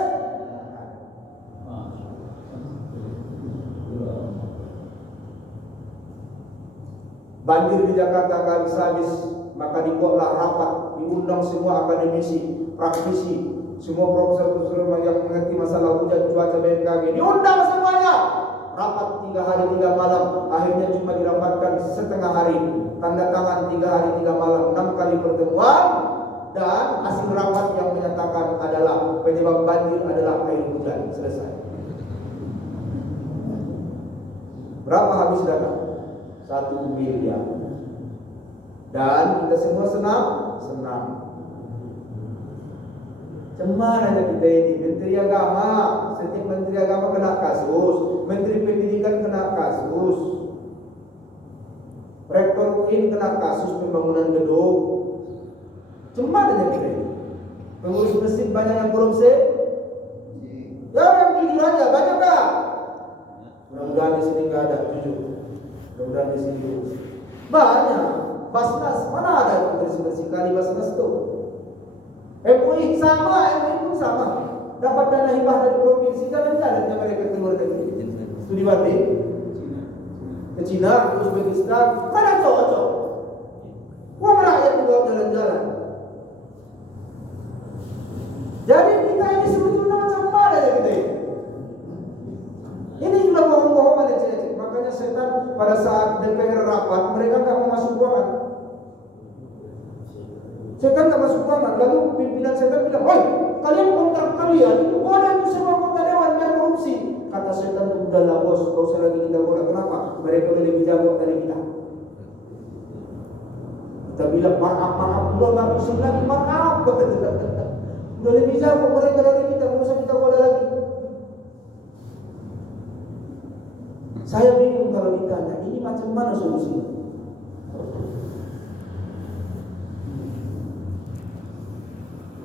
Banjir di Jakarta gak habis-habis, maka dibuatlah rapat, diundang semua akademisi, praktisi, semua profesor-profesor yang mengerti masalah hujan cuaca BMKG, diundang semuanya. Rapat 3 hari 3 malam, akhirnya cuma dirapatkan setengah hari. Tanda tangan 3 hari 3 malam, 6 kali pertemuan. Dan hasil rapat yang menyatakan adalah penyebab banjir adalah air hujan. Selesai. Berapa habis dana? 1 miliar. Dan kita semua senang? Senang. Cemar aja kita ini. Menteri Agama, setiap Menteri Agama kena kasus, Menteri Pendidikan kena kasus, Rektor UIN kena kasus pembangunan gedung. Cemar aja kita ini. Pengurus masjid banyak yang korupsi. Ya, yang jujur aja, banyak tak? Mudah-mudahan di sini nggak ada jujur. Mudah-mudahan di sini banyak. Basnas, mana ada yang bersih-bersih kali Basnas tuh? MUI sama, MUI pun sama. Dapat dana hibah dari provinsi, jalan-jalannya mereka keluar negeri. Studi banding ke Cina, ke Uzbekistan, mana cocok? Uang rakyat juga jalan-jalan. Jadi kita ini sebetulnya macam mana ya kita ini? Ini sudah bohong-bohongan ya cek. Makanya setan pada saat DPR rapat, mereka nggak mau masuk ruangan. Setan nggak masuk ruangan. Lalu pimpinan setan bilang, "Woi, kalian kontrak kalian itu goda itu semua kota dewan yang korupsi." Kata setan, "Udahlah bos, gak usah lagi kita goda." Kenapa? Mereka udah lebih jago dari kita. Kita bilang maaf, udah nggak pusing lagi maaf. Udah lebih jago mereka dari kita, nggak usah kita goda lagi. Saya bingung kalau ditanya, ini macam mana solusinya?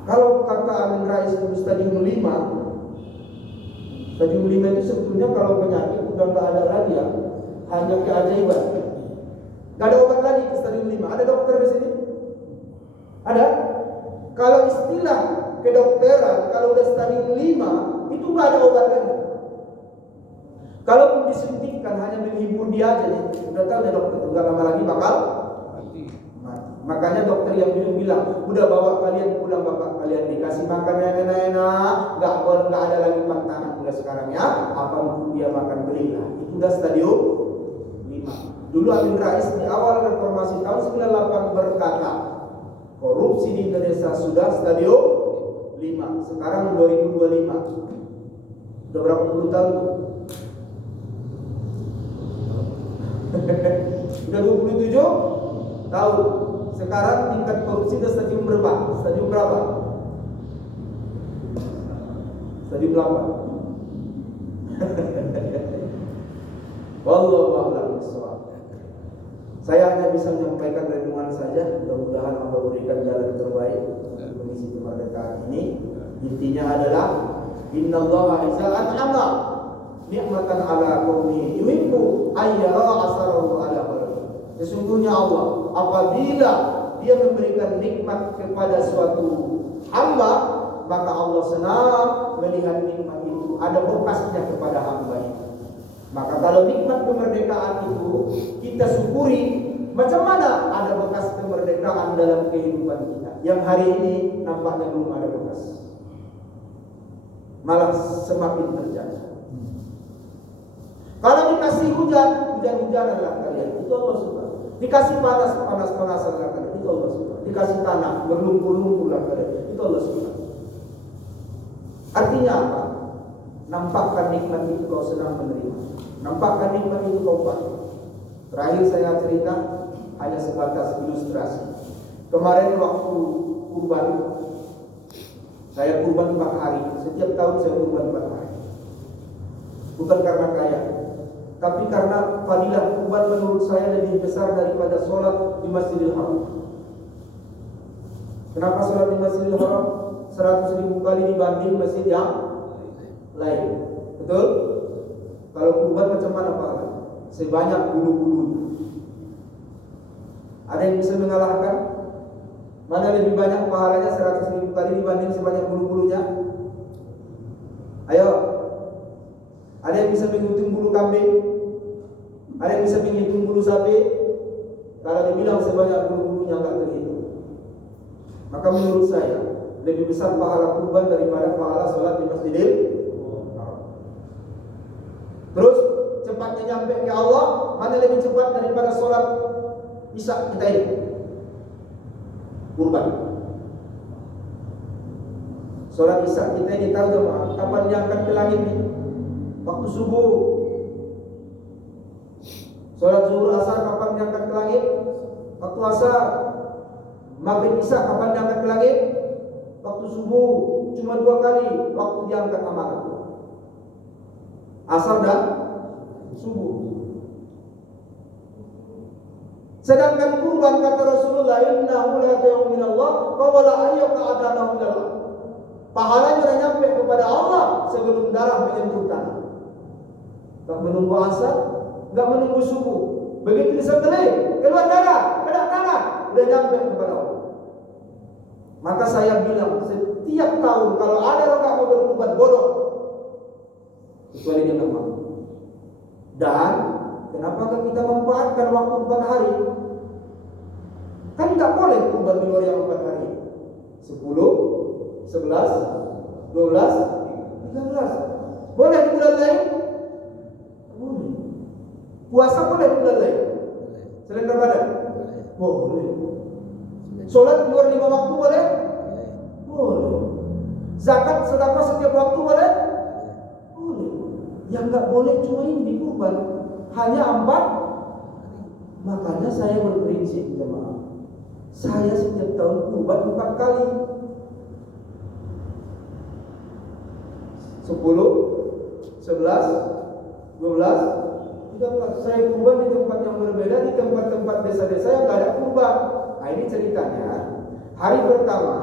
Kalau kata Amin Rais itu stadium 5, stadium 5 itu sebetulnya kalau penyakit udah nggak ada lagi ya, hanya keajaiban. Nggak ada obat lagi ke stadium 5. Ada dokter di sini? Ada? Kalau istilah kedokteran, kalau udah stadium 5 itu nggak ada obat lagi. Kalaupun disuntikkan hanya menghibur dia aja nih, udah tahu ya dokter nggak lama lagi bakal mati. Makanya dokter yang dulu bilang, udah bawa kalian pulang bapak kalian, dikasih makan yang enak-enak, nggak ada lagi pantangan mulai sekarang ya. Apa dia makan belilah. Itu udah stadium 5. Dulu Amin Rais di awal reformasi tahun 98 berkata, korupsi di Indonesia sudah stadium 5. Sekarang 2025. Udah berapa puluh tahun? Udah 27 tahun. Sekarang tingkat korupsi sudah stadium berapa? Stadium berapa? Stadium 8. Wallahu a'lam bishawab. Saya hanya bisa menyampaikan renungan saja. Mudah-mudahan Allah berikan jalan terbaik untuk mengisi kemerdekaan ini. Intinya adalah innallaha iza an'ama ni'matan ala qaumi yuhibbu ayyara asarahu ala qalbi. Sesungguhnya Allah apabila dia memberikan nikmat kepada suatu hamba, maka Allah senang melihat nikmat itu ada bekasnya kepada hamba itu. Maka kalau nikmat kemerdekaan itu kita syukuri, macam mana ada bekas kemerdekaan dalam kehidupan kita yang hari ini nampaknya belum ada bekas, malah semakin terjadi. Kalau dikasih hujan-hujananlah kalian, itu Allah suka. Dikasih panas-panasanlah kalian, itu Allah suka. Dikasih tanah, berlumpur-lumpurlah kalian, itu Allah suka. Artinya apa? Nampakkan nikmat itu kau senang menerima. Nampakkan nikmat itu kau pakai. Terakhir saya cerita hanya sebatas ilustrasi. Kemarin waktu kurban, saya kurban 4 hari. Setiap tahun saya kurban 4 hari. Bukan karena kaya, tapi karena fadilah kurban menurut saya lebih besar daripada sholat di Masjidil Haram. Kenapa sholat di Masjidil Haram 100.000 kali dibanding masjid yang lain? Betul? Kalau kurban macam mana Pak? Sebanyak bulu-bulunya. Ada yang bisa mengalahkan? Mana lebih banyak pahalanya 100.000 kali dibanding sebanyak bulu-bulunya? Ayo. Ada yang bisa menghitung bulu kambing? Ada yang bisa menghitung bulu sapi? Kalau dibilang sebanyak bulu-bulunya enggak terhitung. Maka menurut saya lebih besar pahala kurban daripada pahala sholat di Masjidil Haram. Terus cepatnya nyampe ke Allah, mana lebih cepat daripada sholat Isya kita ini? Kurban. Sholat Isya kita ini tahu jemaah kapan diangkat ke langit nih? Waktu subuh. Sholat zuhur asar kapan diangkat ke langit? Waktu asar. Maghrib Isya kapan diangkat ke langit? Waktu subuh. Cuma 2 kali waktu diangkat amalan. Asar dan subuh. Sedangkan kurban kata Rasulullah, innahu la ta'u minallah wa la ayyaka adanahu minallah. Pahalanya sudah nyampe kepada Allah sebelum darah menyentuh tanah. Tak menunggu asar, enggak menunggu subuh. Begitu disembelih, keluar darah, kena tanah, sudah nyampe kepada Allah. Maka saya bilang setiap tahun kalau ada orang mau berkurban bodoh, kecuali dia nggak mau. Dan kenapa enggak kita manfaatkan waktu 4 hari? Kan enggak boleh kurban di luar yang 4 hari. 10, 11, 12, 13. Boleh di bulan lain? Boleh. Puasa boleh di bulan lain? Selain Ramadan? Boleh. Sholat di luar 5 waktu boleh? Boleh. Zakat sedekah setiap waktu boleh? Boleh. Yang enggak boleh cuma ini di kurban. Hanya 4. Makanya saya berprinsip jemaah. Saya setiap tahun kurban 4 kali. 10, 11, 12, 13. Saya kurban di tempat yang berbeda, di tempat-tempat desa-desa yang enggak ada kurban. Nah ini ceritanya. Hari pertama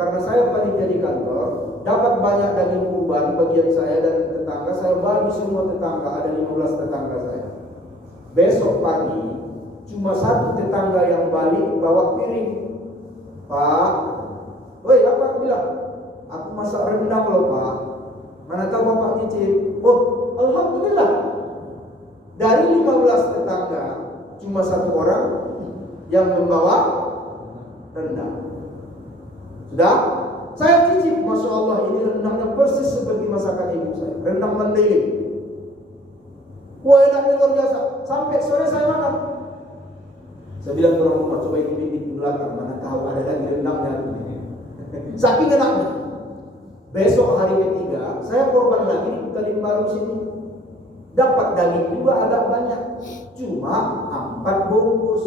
karena saya panitia di kantor, dapat banyak daging kurban bagian saya dan tetangga. Saya bagi semua tetangga, ada 15 tetangga saya. Besok pagi cuma 1 tetangga yang balik bawa piring. Pak, woi apa aku bilang? Aku masak rendang loh Pak. Mana tahu Bapak nyicip? Oh, alhamdulillah. Dari 15 tetangga cuma 1 orang yang membawa rendang. Sudah? Saya cicip, Masya Allah ini rendangnya persis seperti masakan ibu saya. Rendang mandiri. Wah enaknya luar biasa. Sampai sore saya makan. Saya bilang ke orang rumah, coba ikut-ikut di belakang, mana tahu ada lagi rendangnya. Saking enaknya. Besok hari ketiga, saya korban lagi di Talim Baru sini. Dapat daging juga agak banyak. Cuma 4 bungkus.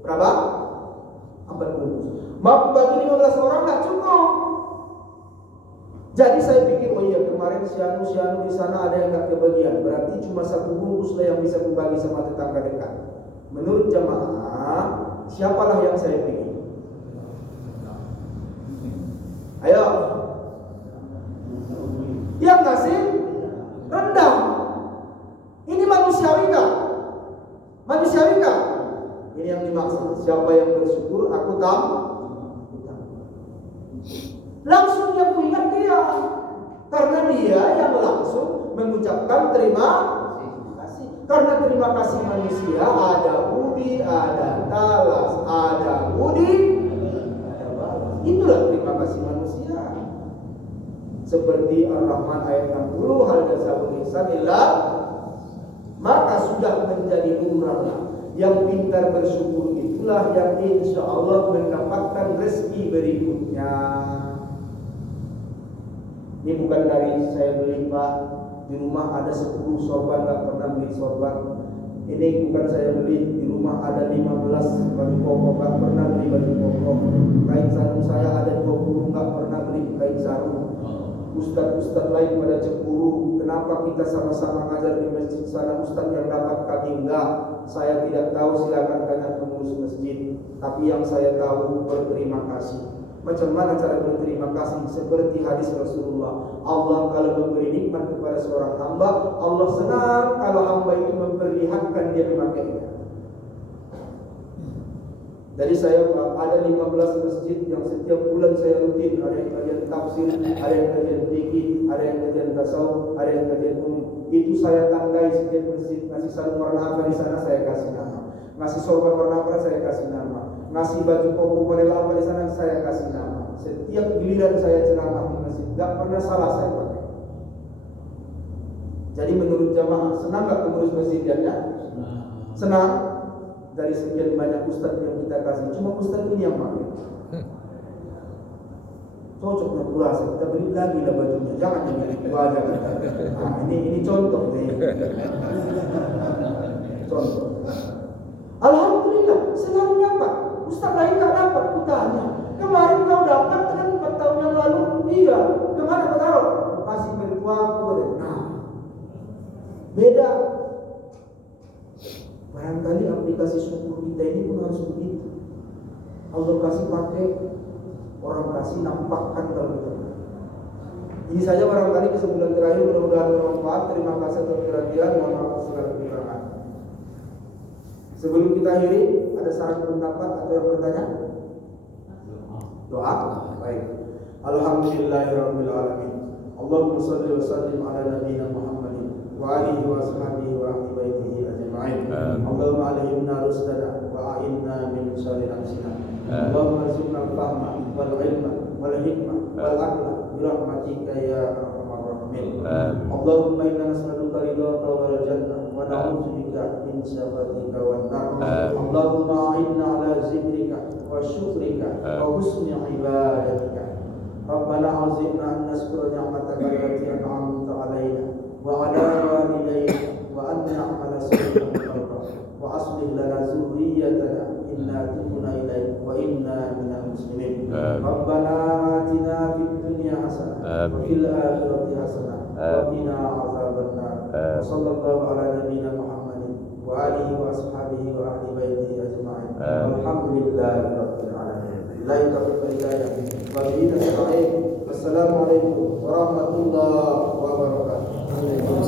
Berapa? 4 bungkus. Mau bagi 15 orang nggak cukup. Jadi saya pikir, oh iya kemarin sianu di sana ada yang nggak kebagian. Berarti cuma 1 bungkus lah yang bisa kubagi sama tetangga dekat. Menurut jamaah, siapalah yang saya pilih? Ayo. Yang ngasih rendang. Ini manusiawi kah? Manusiawi kah? Ini yang dimaksud. Siapa yang bersyukur, aku tahu. Langsung yang ku ingat Karena dia yang langsung mengucapkan terima kasih. Karena terima kasih manusia ada budi, ada talas, ada budi, ada balas. Itulah terima kasih manusia. Seperti Ar-Rahman ayat 60, hal jasabul ihsan illa, maka sudah menjadi lumrah. Yang pintar bersyukur itulah yang insya Allah mendapatkan rezeki berikutnya. Ini bukan dari saya beli Pak. Di rumah ada 10 sorban, gak pernah beli sorban. Ini bukan saya beli. Di rumah ada 15 baju koko, gak pernah beli baju koko. Kain sarung saya ada 20, gak pernah beli kain sarung. Ustadz lain pada cemburu, kenapa kita sama-sama ngajar di masjid sana, ustadz yang dapat kami enggak. Saya tidak tahu, silakan tanya pengurus masjid. Tapi yang saya tahu, berterima kasih. Macam mana cara berterima kasih? Seperti hadis Rasulullah, Allah kalau memberi nikmat kepada seorang hamba, Allah senang kalau hamba itu memperlihatkan dia memakainya. Jadi saya ada 15 masjid yang setiap bulan saya rutin. Ada yang kajian tafsir, ada yang kajian fikih, ada yang kajian tasawuf, ada yang kajian umum. Itu saya tandai setiap masjid. Ngasih sarung warna apa di sana saya kasih nama. Ngasih sorban warna apa saya kasih nama. Ngasih baju koko model apa di sana saya kasih nama. Setiap giliran saya ceramah di masjid, gak pernah salah saya pakai. Jadi menurut jamaah, senang gak pengurus masjidnya? Senang. Dari sekian banyak ustadz yang kita kasih, cuma ustadz ini yang pakai. Cocoknya kurasa, kita beli lagi lah bajunya. Jangan yang wajah kita. Nah, ini contoh nih. Contoh. Alhamdulillah, selalu dapat. Ustadz lain tak dapat, kutanya. Kemarin kau dapat kan 4 tahun yang lalu? Iya. Kemana kau taruh? Kasih mertuaku. Nah, beda. Barangkali aplikasi syukur kita ini pun harus begitu. Allah kasih pakai, orang kasih nampakkan kalau kita. Ini saja barangkali kesebulan terakhir mudah-mudahan bermanfaat. Terima kasih atas perhatian, mohon maaf segala kekurangan. Sebelum kita akhiri, ada saran pendapat atau yang bertanya? Doa? Baik. Alhamdulillahirabbil alamin. Allahumma shalli wa sallim ala nabiyyina Muhammadin wa alihi wa sahbihi wa ahli baitihi ajma'in. Allahumma alimna rusdana wa a'inna min syarri nafsina. Allahumma arzuqna al-fahma wal ilma wal hikmah wal aqla bi rahmatika ya arhamar rahimin. Allahumma inna nas'aluka ridhaka wal jannah wa na'udzubika min sakhatika wan nar. Allahumma a'inna ala zikrika wa syukrika wa husni ibadatika. Rabbana auzi'na an nashkura ni'mataka allati an'amta 'alaina wa 'ala walidayna wa an na'mala salihan wa aslih lana dzurriyyatana inna tubna ilaik wa inna minal muslimin. Rabbana atina fid dunya hasanah wa fil akhirati hasanah wa qina adzabannar. Sallallahu ala nabiyyina Muhammadin wa alihi wa ashabihi wa ahli baitihi ajma'in. Walhamdulillahi rabbil alamin. La ilaha illallah. Wassalamualaikum warahmatullahi wabarakatuh.